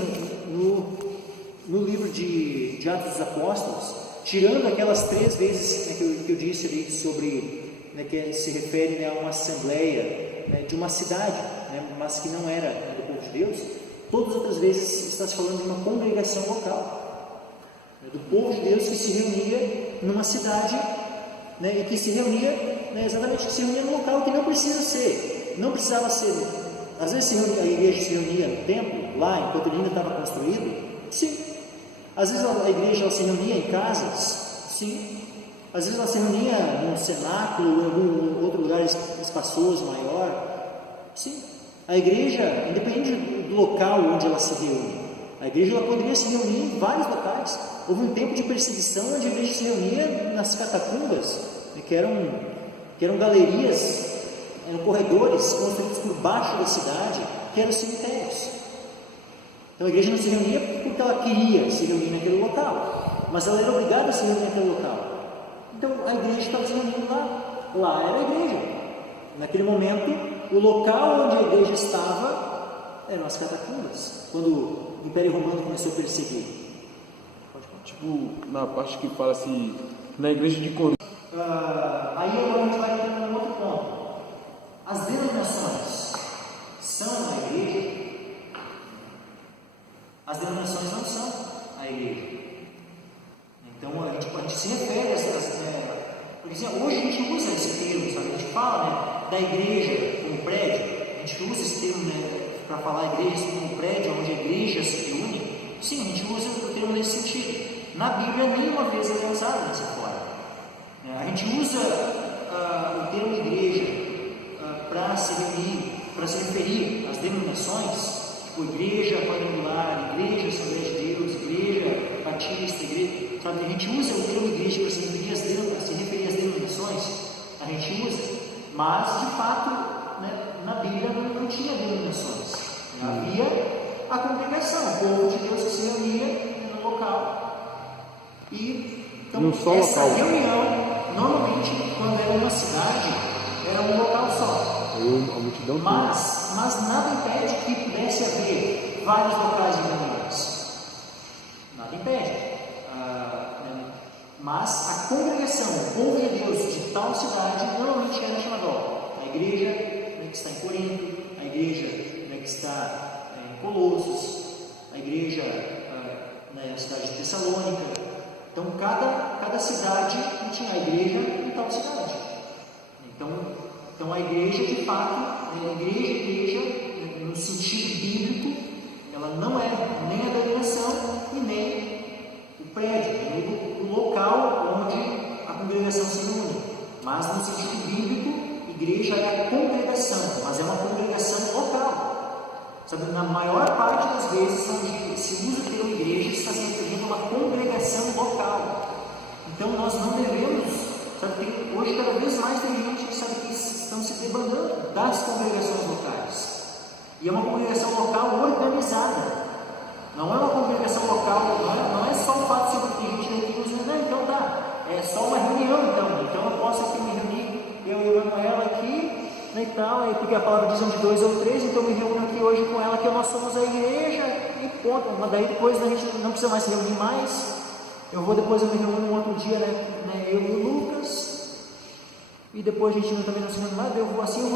no livro de Atos dos Apóstolos, tirando aquelas 3 vezes, né, que eu disse ali sobre, né, que se refere, né, a uma assembleia, né, de uma cidade, né, mas que não era, né, do povo de Deus, todas as outras vezes está se falando de uma congregação local, né, do povo de Deus que se reunia numa cidade, né, e que se reunia, né, exatamente, que se reunia num local que não precisava ser, às vezes a igreja se reunia no templo, lá, enquanto ele ainda estava construído, sim. Às vezes a igreja ela se reunia em casas, sim. Às vezes ela se reunia num cenáculo ou em algum outro lugar espaçoso, maior, sim. A igreja, independente do local onde ela se reúne, a igreja ela poderia se reunir em vários locais. Houve um tempo de perseguição onde a igreja se reunia nas catacumbas, né, que eram galerias, eram corredores construídos por baixo da cidade, que eram cemitérios. Então a igreja não se reunia porque ela queria se reunir naquele local, mas ela era obrigada a se reunir naquele local. Então a igreja estava se reunindo lá. Lá era a igreja. Naquele momento, o local onde a igreja estava eram as catacumbas, quando o Império Romano começou a perseguir. Tipo, na parte que fala assim, na igreja de Corinto. Aí agora a gente vai entrar num outro ponto. As denominações são a igreja? As denominações não são a igreja. Então a gente se refere a essas. Por exemplo, hoje a gente usa esse termo, sabe? A gente fala, né, da igreja como prédio, a gente usa esse termo, né, para falar igreja como prédio onde a igreja se reúne. Sim, a gente usa o termo nesse sentido. Na Bíblia, nenhuma vez ele é usado dessa forma. A gente usa o termo igreja para se referir às denominações, tipo igreja quadrangular, igreja Assembleia de Deus, igreja batista, igreja, sabe? A gente usa o termo igreja para se referir às denominações, a gente usa, mas de fato, né, na Bíblia não tinha denominações, havia a congregação, o povo de Deus que se reunia no local. E então essa reunião, normalmente, quando era uma cidade, era um local só. Mas nada impede que pudesse haver vários locais de reuniões. Nada impede. Mas a congregação, o povo de Deus de tal cidade, normalmente era chamada a igreja, né, que está em Corinto, a igreja, né, que está em Colossos, a igreja na cidade de Tessalônica. Então, cada cidade tinha a igreja em tal cidade. Então a igreja, de fato, igreja, no sentido bíblico, ela não é nem a denominação e nem o prédio, nem o local onde a congregação se reúne. Mas, no sentido bíblico, igreja é a congregação, mas é uma congregação local. Sabe, na maior parte das vezes, onde se usa o termo igreja, está se referindo a uma congregação local. Então, nós não devemos, sabe, hoje cada vez mais tem gente que sabe que estão se debandando das congregações locais. E é uma congregação local organizada. Não é uma congregação local, não é só o fato de ter gente aqui que usa, não, então tá, é só uma reunião então eu posso aqui me reunir, eu e a Manuela aqui, né, e tal, porque a palavra diz onde 2 ou 3, então eu me reúno aqui hoje com ela, que nós somos a igreja, e ponto. Mas daí depois a gente não precisa mais se reunir mais, eu me reúno um outro dia, né, eu e o Lucas, e depois a gente também não se reúne mais, eu vou saber,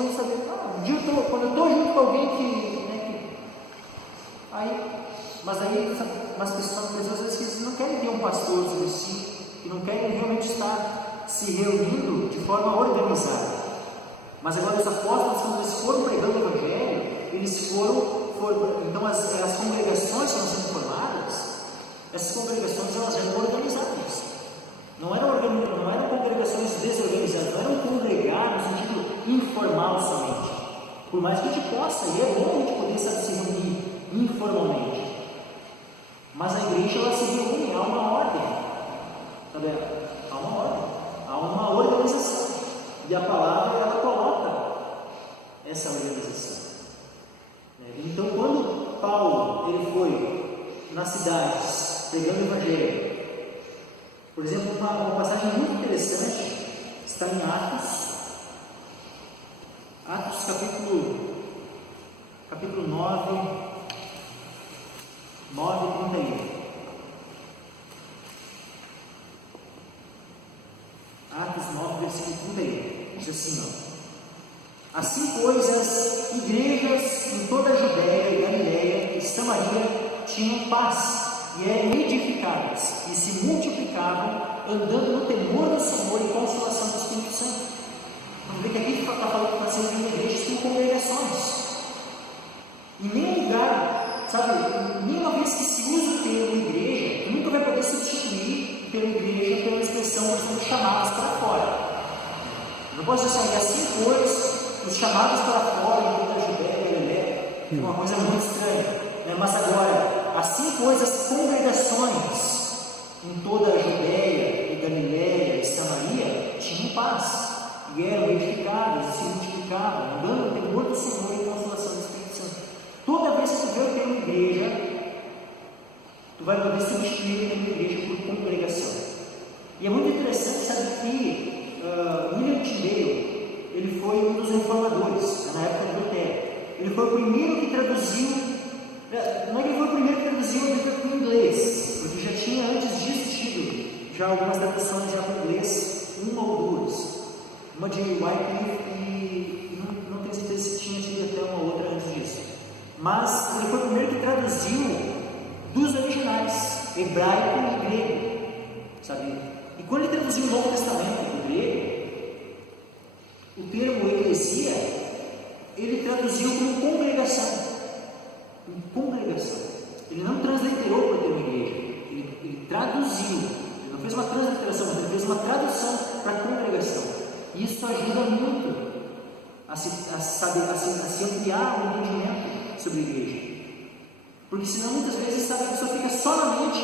um dia quando eu estou junto com alguém mas pessoas às vezes não querem ter um pastor sobre si, que não querem realmente estar se reunindo de forma organizada. Mas agora os apóstolos, quando eles foram pregando o Evangelho, eles então as congregações que estão sendo formadas, essas congregações elas eram organizadas. Não eram congregações desorganizadas, não eram congregar no sentido informal somente. Por mais que a gente possa, e é bom a gente poder se reunir informalmente. Mas a igreja ela se reúne, há uma ordem, sabe? Há uma ordem, há uma organização, e a palavra ela coloca essa organização. Então, quando Paulo ele foi nas cidades, pregando o Evangelho. Por exemplo, uma passagem muito interessante está em Atos capítulo 9:31. Atos 9, versículo 31. Diz assim, ó: Assim, pois, as igrejas em toda a Judéia e Galiléia e Samaria tinham paz, e eram edificadas, e se multiplicavam, andando no temor do Senhor e consolação do Espírito Santo. Vamos ver que aqui está falando que nós temos igrejas com congregações. Em nenhum lugar, sabe, nenhuma vez que se usa o termo igreja, nunca vai poder substituir o termo igreja pela expressão nós somos chamados para fora. Não posso dizer assim, pois, os chamados para fora em toda a Judéia e Galiléia, é uma coisa muito estranha, né? Mas agora, assim, pois, as congregações em toda a Judéia e Galiléia e Samaria tinham paz, e eram edificadas e se multiplicavam, andando no temor do Senhor e consolação do Espírito Santo. Toda vez que tu vê o termo igreja, tu vai poder substituir o termo igreja por congregação. E é muito interessante, sabe, que William Tyndale, ele foi um dos reformadores na época de Lutero. Ele foi o primeiro que traduziu, não é que ele foi o primeiro que traduziu a Bíblia para o inglês, porque já tinha antes disso tido já algumas traduções já para o inglês, uma ou duas. Uma de Wycliffe e não tenho certeza se tinha tido até uma outra antes disso. Mas ele foi o primeiro que traduziu dos originais, hebraico e grego, sabe? E quando ele traduziu o Novo Testamento do grego, o termo eclesia, ele traduziu como congregação. Congregação. Ele não transliterou para o termo igreja, ele traduziu. Ele não fez uma transliteração, mas ele fez uma tradução para a congregação. E isso ajuda muito a se ampliar o entendimento sobre a igreja. Porque senão muitas vezes, sabe, a pessoa fica só na mente,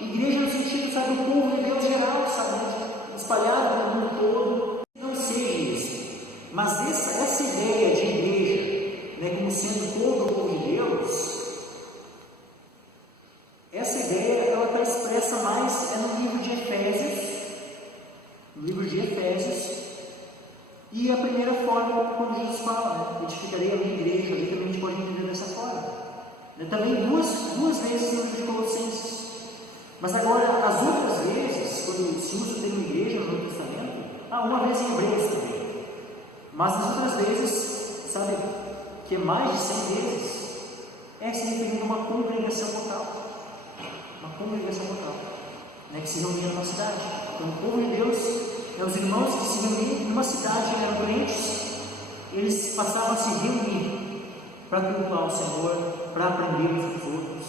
igreja no sentido, sabe, do povo de Deus geral, sabe, espalhado pelo mundo todo. Não seja isso. Mas essa ideia de igreja, né, como sendo todo o povo de Deus, essa ideia ela está expressa mais no livro de Efésios. No livro de Efésios. E a primeira forma, quando Jesus fala, edificarei a minha igreja, ali também a gente pode entender dessa forma. Também duas vezes no livro de Colossenses. Mas agora, as outras vezes, quando se usa o termo igreja no Novo Testamento, uma vez em Hebreus também. Mas as outras vezes, sabe, que é mais de 100 vezes, é se referindo a uma congregação local. Uma congregação local, né, que se reunia numa cidade. Então, o povo de Deus, os irmãos que se reuniam numa cidade, eram crentes, eles passavam a se reunir para cultuar o Senhor, para aprender uns dos outros.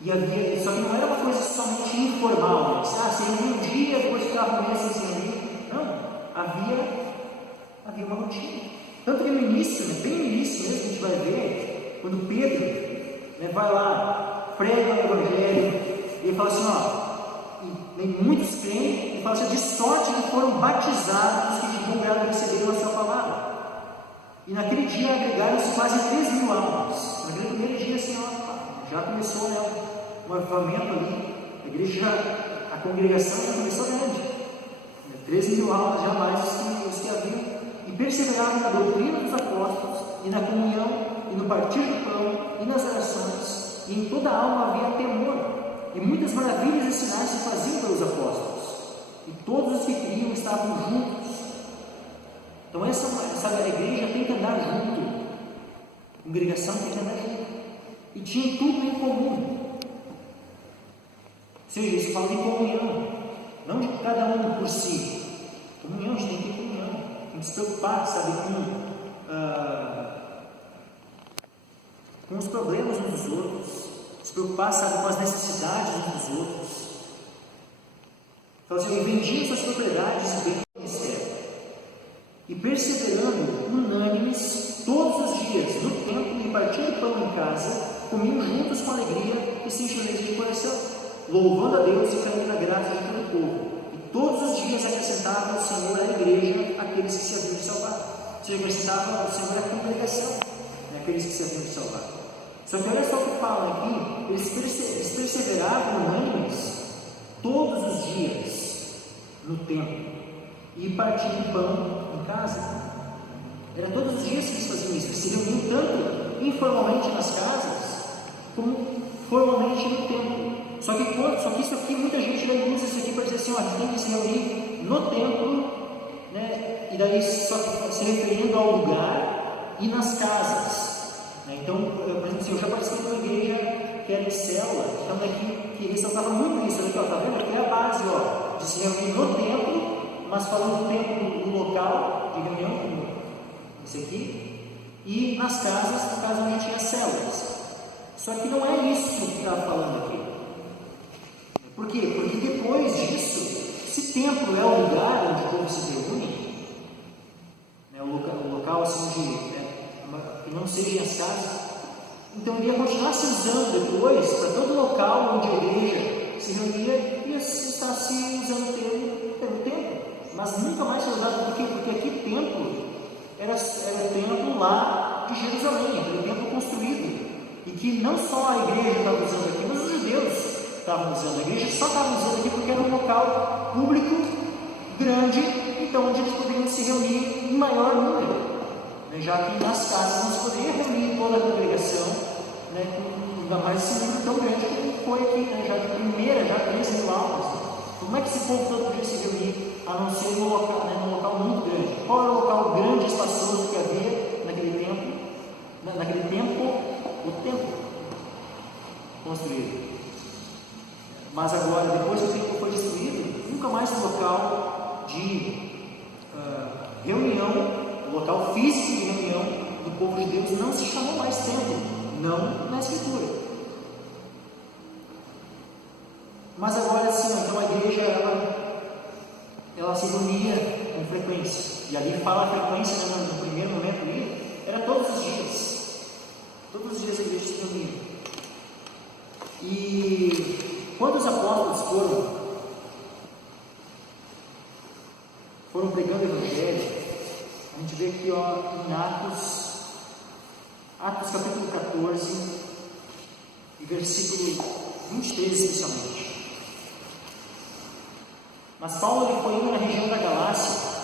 E havia, só que não era uma coisa somente informal, né? Se reunia um dia, depois ficava um mês sem se reunir. Não, havia uma rotina. Tanto que no início, né, bem no início mesmo, a gente vai ver, quando Pedro, né, vai lá, prega o Evangelho, e ele fala assim, e muitos creem, e fala assim, de sorte que foram batizados que de bom grado receberam a sua palavra. E naquele dia agregaram-se quase 3.000 almas. Naquele primeiro dia, assim, já começou, né, um avivamento ali. A igreja, a congregação já começou grande. 13.000 almas jamais os que haviam. E perseveraram na doutrina dos apóstolos, e na comunhão, e no partir do pão, e nas orações. E em toda a alma havia temor. E muitas maravilhas e sinais se faziam pelos apóstolos. E todos os que criam estavam juntos. Então a igreja tem que andar junto. A congregação tem que andar junto. E tinha tudo em comum. Ou seja, isso fala de comunhão. Não de cada um por si. Comunhão, a gente tem que ter comunhão. Tem que se preocupar, sabe, com os problemas uns dos outros. Se preocupar, sabe, com as necessidades uns dos outros. Então, assim, vendiam suas propriedades e bens do ministério. E perseverando, unânimes, todos os dias, no templo e partindo pão em casa, comiam juntos com alegria e singeleza de coração, louvando a Deus e caindo na graça de todo o povo. E todos os dias acrescentavam o Senhor à igreja aqueles que se haviam de salvar. Ou seja, acrescentavam ao Senhor a congregação, aqueles que se haviam de salvar. Só que olha só o que fala aqui, eles perseveravam unânimes todos os dias no templo e partindo pão em casa. Era todos os dias que eles faziam isso, eles se reuniam tanto informalmente nas casas, como formalmente no templo. Só que isso aqui, muita gente usa isso aqui para dizer assim, ó, a gente tem que se reunir no templo, né? E daí só se referindo ao lugar e nas casas. Né? Então, por exemplo, assim, eu já participei de uma igreja que era em célula, então daqui que ressaltava muito isso, tá vendo? Aqui é a base, ó, de se reunir no templo, mas falando do templo, do local de reunião, como esse aqui, e nas casas, no caso onde tinha células. Só que não é isso que está falando aqui. Por quê? Porque depois disso, se templo é o lugar onde o povo se reúne, né, o local assim de que não sejam as casas, então ele ia continuar se usando depois para todo local onde a igreja se reunia, ia estar se usando pelo templo, mas nunca mais foi usado. Por quê? Porque aqui templo era o templo lá de Jerusalém, era o templo construído, e que não só a igreja estava usando aqui, mas os judeus estavam usando. A igreja só estava usando aqui porque era um local público grande, então onde eles poderiam se reunir em maior número, né? Já que nas casas não se poderia reunir toda a congregação, né? Ainda mais esse número tão grande como foi aqui, né? Já de primeira, já 13 mil almas. Como é que esse povo todo podia se reunir, a não ser num local, né, num local muito grande? Qual era o local grande e espaçoso que havia naquele tempo? Naquele tempo, o templo construído. Mas agora, depois que o templo foi destruído, nunca mais um local de reunião, um local físico de reunião do povo de Deus não se chamou mais templo, não na Escritura. Mas agora sim, então a igreja ela se reunia com frequência, e ali fala a frequência, né, no primeiro momento ali, era todos os dias a igreja se reunia. E quando os apóstolos foram pregando o Evangelho, a gente vê aqui, ó, em Atos capítulo 14, e versículo 23 especialmente. Mas Paulo ele foi indo na região da Galácia,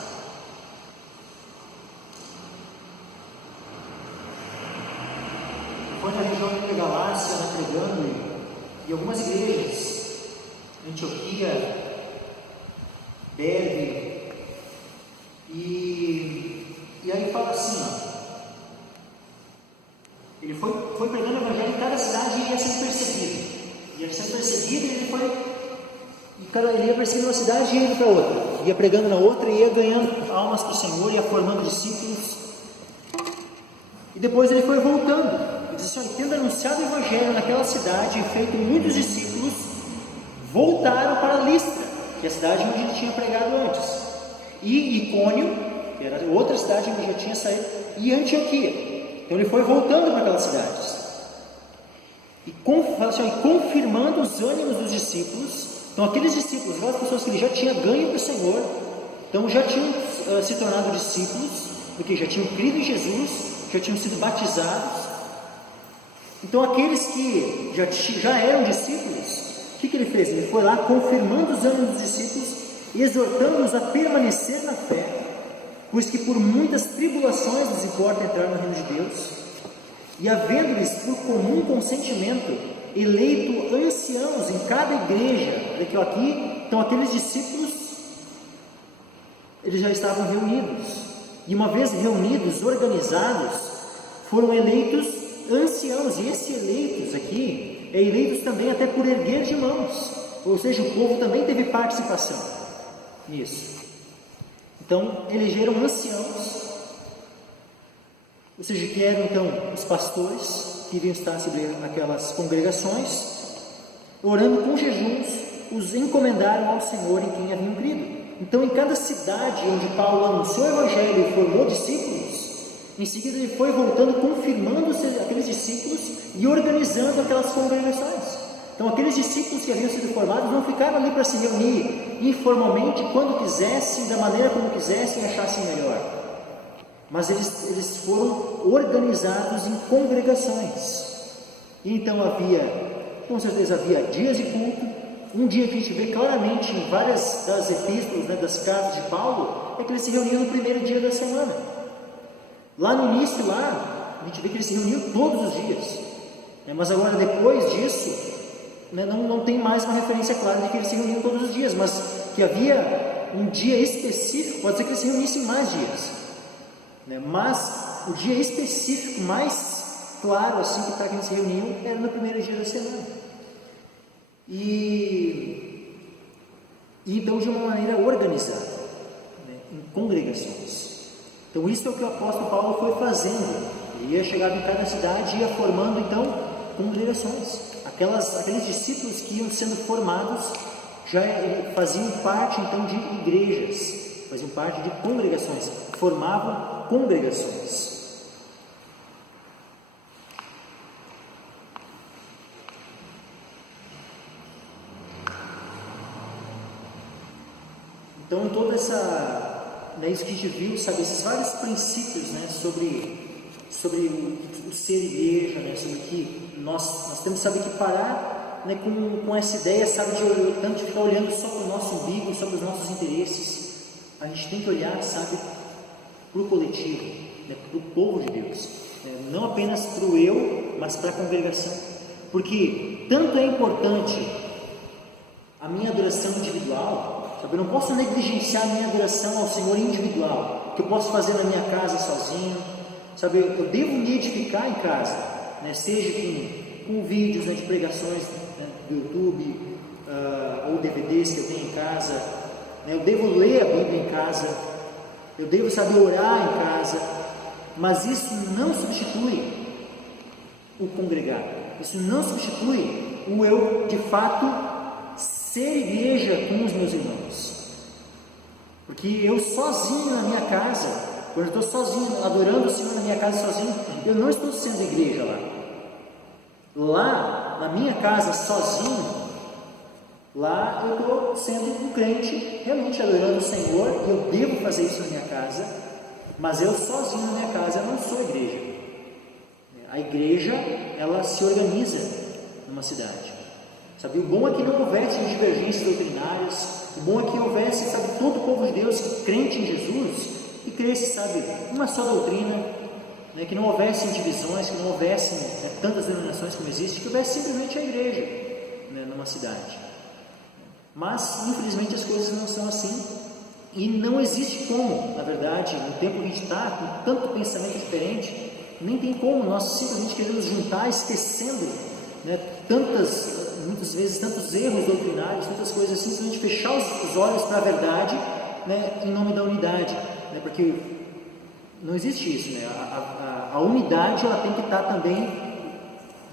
pregando, e algumas igrejas, Antioquia, Derbe, e aí fala assim, ó, ele foi pregando o Evangelho em cada cidade e ia sendo perseguido. E ele sendo perseguido, ele ia perseguindo uma cidade e ia indo para outra. Ia pregando na outra e ia ganhando almas para o Senhor, ia formando discípulos. E depois ele foi voltando. Ele disse assim, tendo anunciado o Evangelho naquela cidade e feito muitos discípulos, voltaram para Listra, que é a cidade onde ele tinha pregado antes. E Icônio, que era outra cidade onde já tinha saído, e Antioquia. Então ele foi voltando para aquelas cidades. E confirmando os ânimos dos discípulos. Então aqueles discípulos, aquelas pessoas que ele já tinha ganho para o Senhor, então já tinham se tornado discípulos, porque já tinham crido em Jesus, já tinham sido batizados. Então aqueles que já eram discípulos, o que ele fez? Ele foi lá confirmando os ânimos dos discípulos, exortando-os a permanecer na fé, pois que por muitas tribulações lhes importa entrar no reino de Deus, e havendo-lhes por comum consentimento eleito anciãos em cada igreja. Aqui, então aqueles discípulos, eles já estavam reunidos, e uma vez reunidos, organizados, foram eleitos anciãos, e esses eleitos aqui, eleitos também até por erguer de mãos, ou seja, o povo também teve participação nisso. Então, elegeram anciãos, ou seja, que eram então os pastores, que iriam estar naquelas congregações, orando com jejuns, os encomendaram ao Senhor em quem haviam crido. Então, em cada cidade onde Paulo anunciou o Evangelho e formou discípulos, em seguida ele foi voltando, confirmando aqueles discípulos e organizando aquelas congregações. Então aqueles discípulos que haviam sido formados não ficaram ali para se reunir informalmente, quando quisessem, da maneira como quisessem e achassem melhor. Mas eles foram organizados em congregações. E então com certeza havia dias de culto. Um dia que a gente vê claramente em várias das epístolas, né, das cartas de Paulo, é que eles se reuniam no primeiro dia da semana. Lá no início, a gente vê que eles se reuniam todos os dias. Mas agora, depois disso, né, não tem mais uma referência clara de que eles se reuniam todos os dias, mas que havia um dia específico. Pode ser que eles se reunissem mais dias, né, mas o dia específico mais claro assim que para quem se reuniam era no primeiro dia da semana. E então de uma maneira organizada, né, em congregações. Então isso é o que o apóstolo Paulo foi fazendo. Ele ia chegando em cada cidade e ia formando então congregações. Aqueles discípulos que iam sendo formados já faziam parte então de igrejas, faziam parte de congregações, formavam congregações. Então, toda isso que a gente viu, sabe, esses vários princípios, né, sobre o ser igreja, né, sobre que nós temos, sabe, que parar, né, com essa ideia, sabe, tanto de ficar olhando só para o nosso umbigo, só para os nossos interesses. A gente tem que olhar, sabe, para o coletivo, né, para o povo de Deus, né, não apenas para o eu, mas para a congregação, porque tanto é importante a minha adoração individual. Sabe, eu não posso negligenciar a minha adoração ao Senhor individual, que eu posso fazer na minha casa sozinho. Sabe, eu devo me edificar em casa, né, seja com vídeos, né, de pregações, né, do YouTube, ou DVDs que eu tenho em casa, né, eu devo ler a Bíblia em casa, eu devo saber orar em casa, mas isso não substitui o congregar, isso não substitui o eu de fato ser igreja com os meus irmãos, porque eu sozinho na minha casa, quando eu estou sozinho, adorando o Senhor na minha casa sozinho, eu não estou sendo igreja lá na minha casa sozinho, lá eu estou sendo um crente, realmente adorando o Senhor, eu devo fazer isso na minha casa, mas eu sozinho na minha casa eu não sou igreja. A igreja, ela se organiza numa cidade. Sabe, o bom é que não houvesse divergências doutrinárias, o bom é que houvesse, sabe, todo o povo de Deus crente em Jesus, e cresce, sabe, uma só doutrina, né, que não houvesse divisões, que não houvesse, né, tantas denominações como existe, que houvesse simplesmente a igreja, né, numa cidade. Mas, infelizmente, as coisas não são assim, e não existe como, na verdade, no tempo que a gente está, com tanto pensamento diferente, nem tem como nós simplesmente queremos juntar, esquecendo, né, muitas vezes, tantos erros doutrinários, tantas coisas assim, simplesmente fechar os olhos para a verdade, né, em nome da unidade, né, porque não existe isso, né, a unidade ela tem que estar também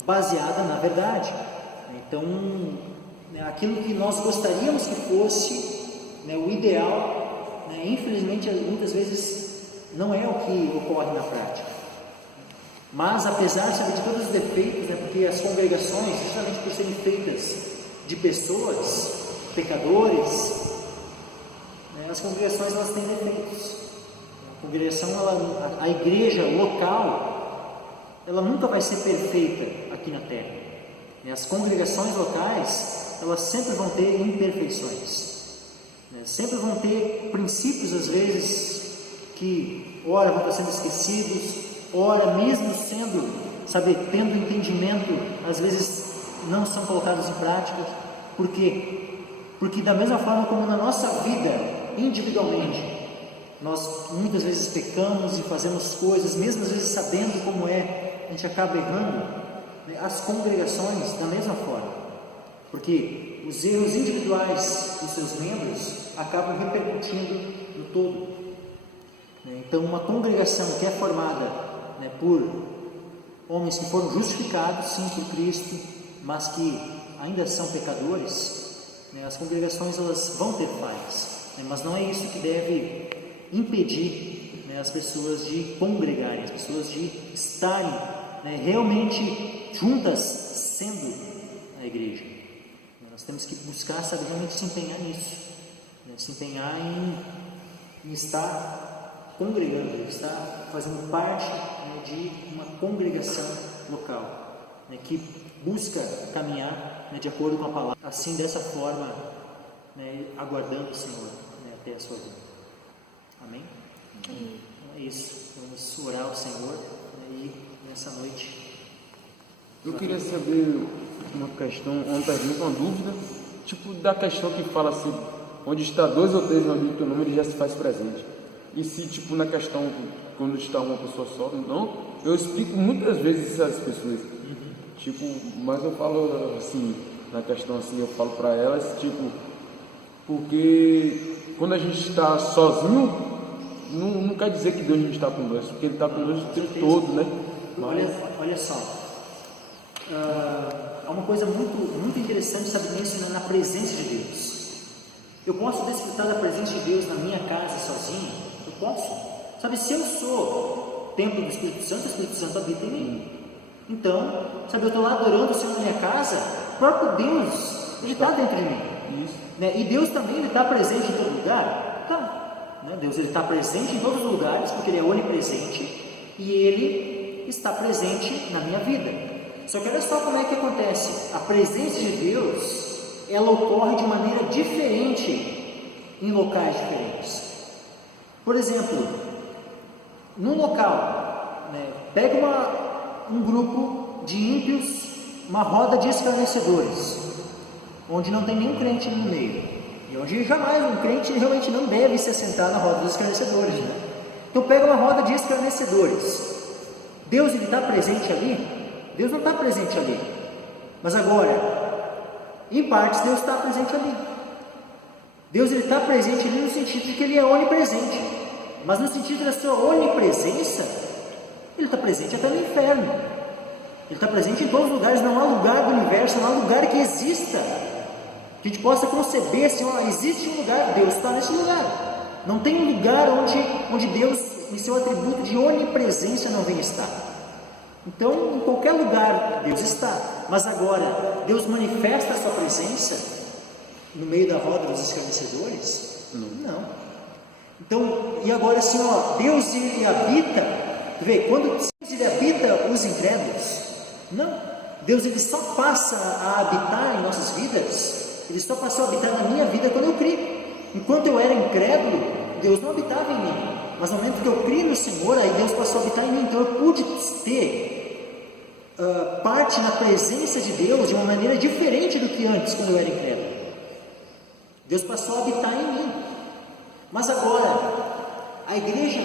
baseada na verdade. Então, né, aquilo que nós gostaríamos que fosse, né, o ideal, né, infelizmente muitas vezes não é o que ocorre na prática. Mas apesar, sabe, de todos os defeitos, né, porque as congregações, justamente por serem feitas de pessoas, pecadores, né, as congregações elas têm defeitos. A congregação, a igreja local, ela nunca vai ser perfeita aqui na terra. Né, as congregações locais, elas sempre vão ter imperfeições, né, sempre vão ter princípios às vezes que ora vão estar sendo esquecidos, ora, mesmo sendo, sabe, tendo entendimento, às vezes não são colocados em prática. Por quê? Porque da mesma forma como na nossa vida, individualmente, nós muitas vezes pecamos e fazemos coisas, mesmo às vezes sabendo como é, a gente acaba errando, né? As congregações, da mesma forma, porque os erros individuais dos seus membros acabam repercutindo no todo. Então, uma congregação que é formada, né, por homens que foram justificados, sim, por Cristo, mas que ainda são pecadores, né, as congregações elas vão ter falhas, né, mas não é isso que deve impedir, né, as pessoas de congregarem, as pessoas de estarem, né, realmente juntas, sendo a igreja. Nós temos que buscar, sabe, realmente se empenhar nisso, né, se empenhar em estar congregando, está fazendo parte, né, de uma congregação local. né, que busca caminhar, né, de acordo com a palavra, assim, dessa forma, né, aguardando o Senhor, né, até a sua vida. Amém? Então é isso, vamos orar ao Senhor, né, e nessa noite. Eu queria saber uma questão, uma pergunta, uma dúvida, tipo da questão que fala assim, onde está 2 ou 3 no amigo do teu nome, ele já se faz presente. E se, tipo, na questão, quando está uma pessoa só, não, eu explico muitas vezes isso às pessoas. Tipo, mas eu falo assim, na questão assim, eu falo para elas, tipo, porque quando a gente está sozinho, não quer dizer que Deus não está conosco, porque Ele está conosco o tempo todo, né? Olha só, há uma coisa muito interessante, sabe, mencionar na presença de Deus. Eu posso desfrutar da presença de Deus na minha casa sozinho? Eu posso. Sabe, se eu sou templo do Espírito Santo, o Espírito Santo habita em mim. Então, sabe, eu estou lá adorando o Senhor na minha casa, o próprio Deus, Ele está dentro de mim. Isso. Né? E Deus também, Ele está presente em todo lugar? Tá. Né? Deus, Ele está presente em todos os lugares, porque Ele é onipresente, e Ele está presente na minha vida. Só que olha só como é que acontece. A presença de Deus, ela ocorre de maneira diferente em locais diferentes. Por exemplo, num local, né, pega um grupo de ímpios, uma roda de escarnecedores, onde não tem nenhum crente no meio, e onde jamais um crente realmente não deve se assentar na roda dos escarnecedores, né? Então pega uma roda de escarnecedores. Deus, Ele está presente ali? Deus não está presente ali. Mas agora, em partes, Deus está presente ali. Deus, Ele está presente ali no sentido de que Ele é onipresente, mas no sentido da sua onipresença, Ele está presente até no inferno. Ele está presente em todos os lugares. Não há lugar do universo, não há lugar que exista, que a gente possa conceber assim, existe um lugar, Deus está nesse lugar. Não tem um lugar onde Deus, em seu atributo de onipresença, não vem estar. Então, em qualquer lugar Deus está. Mas agora, Deus manifesta a sua presença no meio da roda dos escarnecedores? Não. Então, e agora assim, Deus, Ele habita, vê, quando Ele habita os incrédulos? Não. Deus, Ele só passa a habitar em nossas vidas, Ele só passou a habitar na minha vida quando eu criei. Enquanto eu era incrédulo, Deus não habitava em mim. Mas no momento que eu criei no Senhor, aí Deus passou a habitar em mim. Então eu pude ter parte na presença de Deus de uma maneira diferente do que antes, quando eu era incrédulo. Deus passou a habitar em mim. Mas agora, a igreja,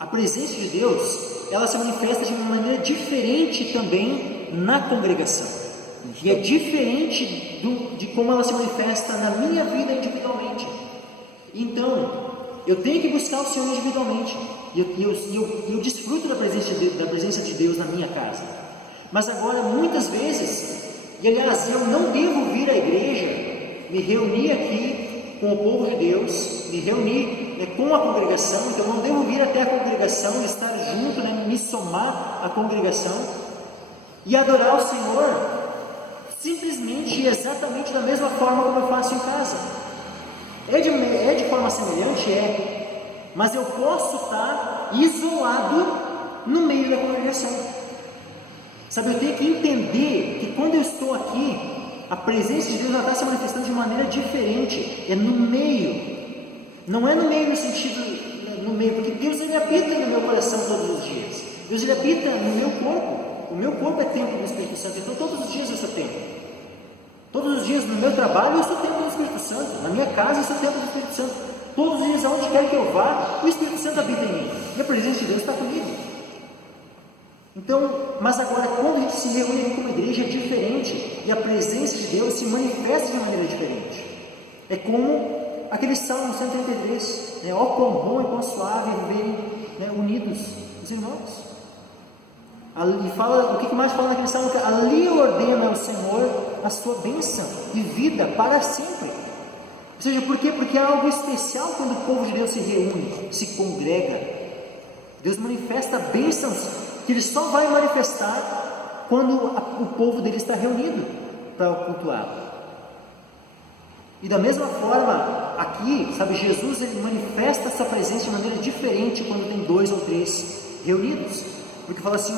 a presença de Deus, ela se manifesta de uma maneira diferente também na congregação. E é diferente de como ela se manifesta na minha vida individualmente. Então, eu tenho que buscar o Senhor individualmente. E eu desfruto da presença de Deus na minha casa. Mas agora, muitas vezes, e aliás, eu não devo vir à igreja, me reunir aqui com o povo de Deus, me reunir com a congregação. Então, eu não devo vir até a congregação, estar junto, me somar à congregação e adorar o Senhor simplesmente e exatamente da mesma forma como eu faço em casa. É de forma semelhante? Mas eu posso estar isolado no meio da congregação. Sabe, eu tenho que entender que quando eu estou aqui, a presença de Deus está se manifestando de maneira diferente. É no meio. Não é no meio no sentido, no meio, porque Deus, Ele habita no meu coração todos os dias. Deus, Ele habita no meu corpo. O meu corpo é templo do Espírito Santo. Então todos os dias eu sou templo. Todos os dias no meu trabalho eu sou templo do Espírito Santo. Na minha casa eu sou templo do Espírito Santo. Todos os dias, aonde quer que eu vá, o Espírito Santo habita em mim. E a presença de Deus está comigo. Então, mas agora, quando a gente se reúne como igreja, é diferente. E a presença de Deus se manifesta de maneira diferente. É como aquele Salmo 133. Ó quão bom e quão suave viverem unidos os irmãos. Ali fala, o que mais fala naquele Salmo? Ali ordena o Senhor a sua bênção e vida para sempre. Ou seja, por quê? Porque há algo especial quando o povo de Deus se reúne, se congrega. Deus manifesta bênçãos que Ele só vai manifestar quando o povo dele está reunido para cultuá-lo. E da mesma forma, aqui, sabe, Jesus, Ele manifesta essa presença de maneira diferente quando tem 2 ou 3 reunidos. Porque fala assim,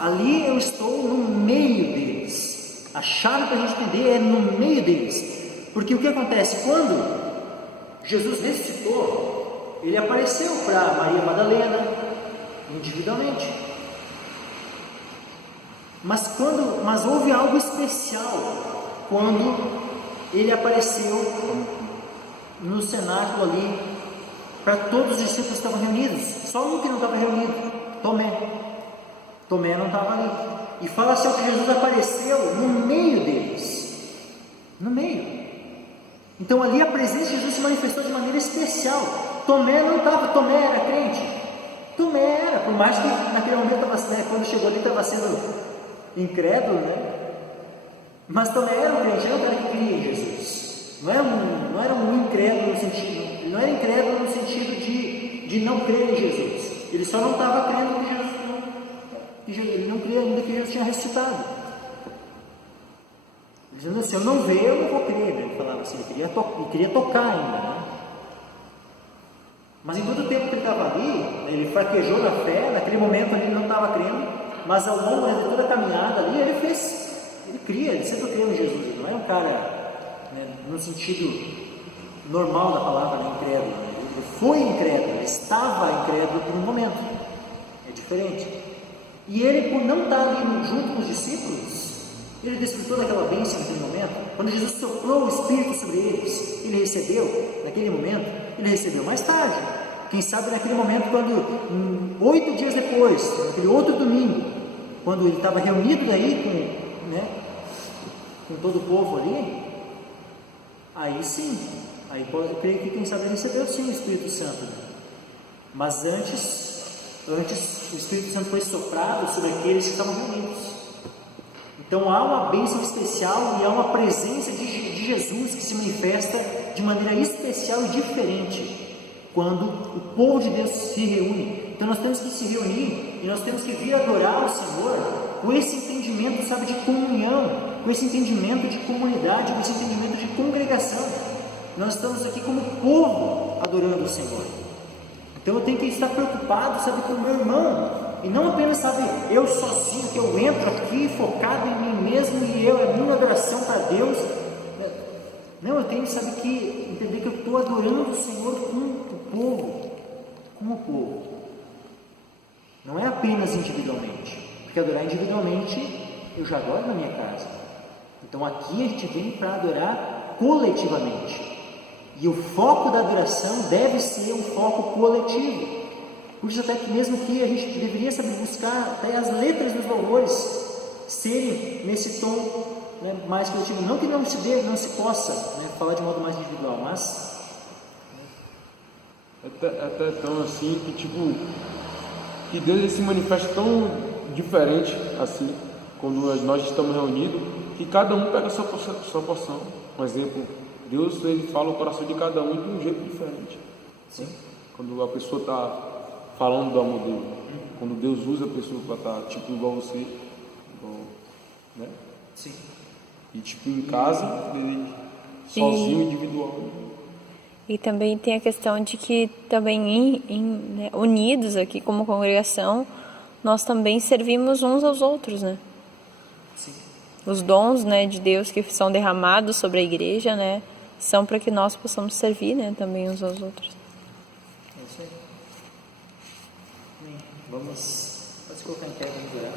ali eu estou no meio deles. A chave para a gente entender é no meio deles. Porque o que acontece? Quando Jesus ressuscitou, ele apareceu para Maria Madalena individualmente. Mas houve algo especial quando ele apareceu no cenáculo ali para todos os discípulos que estavam reunidos. Só um que não estava reunido, Tomé não estava ali. E fala assim que Jesus apareceu no meio deles. No meio. Então ali a presença de Jesus se manifestou de maneira especial. Tomé não estava, Tomé era crente. Tomé era, por mais que naquele momento quando chegou ali estava sendo incrédulo, né? Mas Tomé era um crente, era um cara que cria em Jesus. Não era um incrédulo no sentido, ele não era incrédulo no sentido de não crer em Jesus. Ele só não estava crendo que Jesus, ele não cria ainda que Jesus tinha ressuscitado. Dizendo assim, eu não ver, eu não vou crer, né? Ele falava assim, ele queria tocar ainda, né? Mas em todo o tempo que ele estava ali, ele fraquejou na fé, naquele momento ali ele não estava crendo, mas ao longo de toda a caminhada ali, ele cria, ele sempre criou em Jesus. Ele não é um cara, né, no sentido normal da palavra, né, incrédulo. Ele foi incrédulo, ele estava incrédulo por um momento. É diferente. E ele, por não estar ali junto com os discípulos, ele desfrutou daquela bênção naquele momento. Quando Jesus soprou o Espírito sobre eles, ele recebeu, naquele momento, ele recebeu mais tarde. Quem sabe naquele momento, quando 8 dias depois, naquele outro domingo, quando ele estava reunido aí com todo o povo ali, aí sim, aí eu creio que quem sabe ele recebeu sim o Espírito Santo. Mas antes o Espírito Santo foi soprado sobre aqueles que estavam reunidos. Então há uma bênção especial e há uma presença de Jesus que se manifesta de maneira especial e diferente quando o povo de Deus se reúne. Então nós temos que se reunir e nós temos que vir adorar o Senhor com esse entendimento, sabe, de comunhão, com esse entendimento de comunidade, com esse entendimento de congregação. Nós estamos aqui como povo adorando o Senhor. Então eu tenho que estar preocupado, sabe, com o meu irmão. E não apenas, sabe, eu sozinho, que eu entro aqui focado em mim mesmo e é minha adoração para Deus. Não, eu tenho, sabe, que entender que eu estou adorando o Senhor com o povo. Não é apenas individualmente, porque adorar individualmente eu já adoro na minha casa. Então aqui a gente vem para adorar coletivamente. E o foco da adoração deve ser um foco coletivo. Por isso até que mesmo que a gente deveria saber buscar até as letras dos louvores serem nesse tom, né, mais coletivo. Não que não se possa, né, falar de modo mais individual, mas até tão assim que Deus ele se manifesta tão diferente assim quando nós estamos reunidos, que cada um pega a sua porção. Um exemplo, Deus ele fala o coração de cada um de um jeito diferente. Sim. Quando a pessoa está falando do amor dele, quando Deus usa a pessoa para estar igual você, né? Sim. E em casa, sozinho, individual. E também tem a questão de que também né, unidos aqui como congregação, nós também servimos uns aos outros, né? Sim. Os dons, né, de Deus que são derramados sobre a igreja, né, são para que nós possamos servir, né, também uns aos outros. É isso aí. Vamos colocar em pé, vamos orar.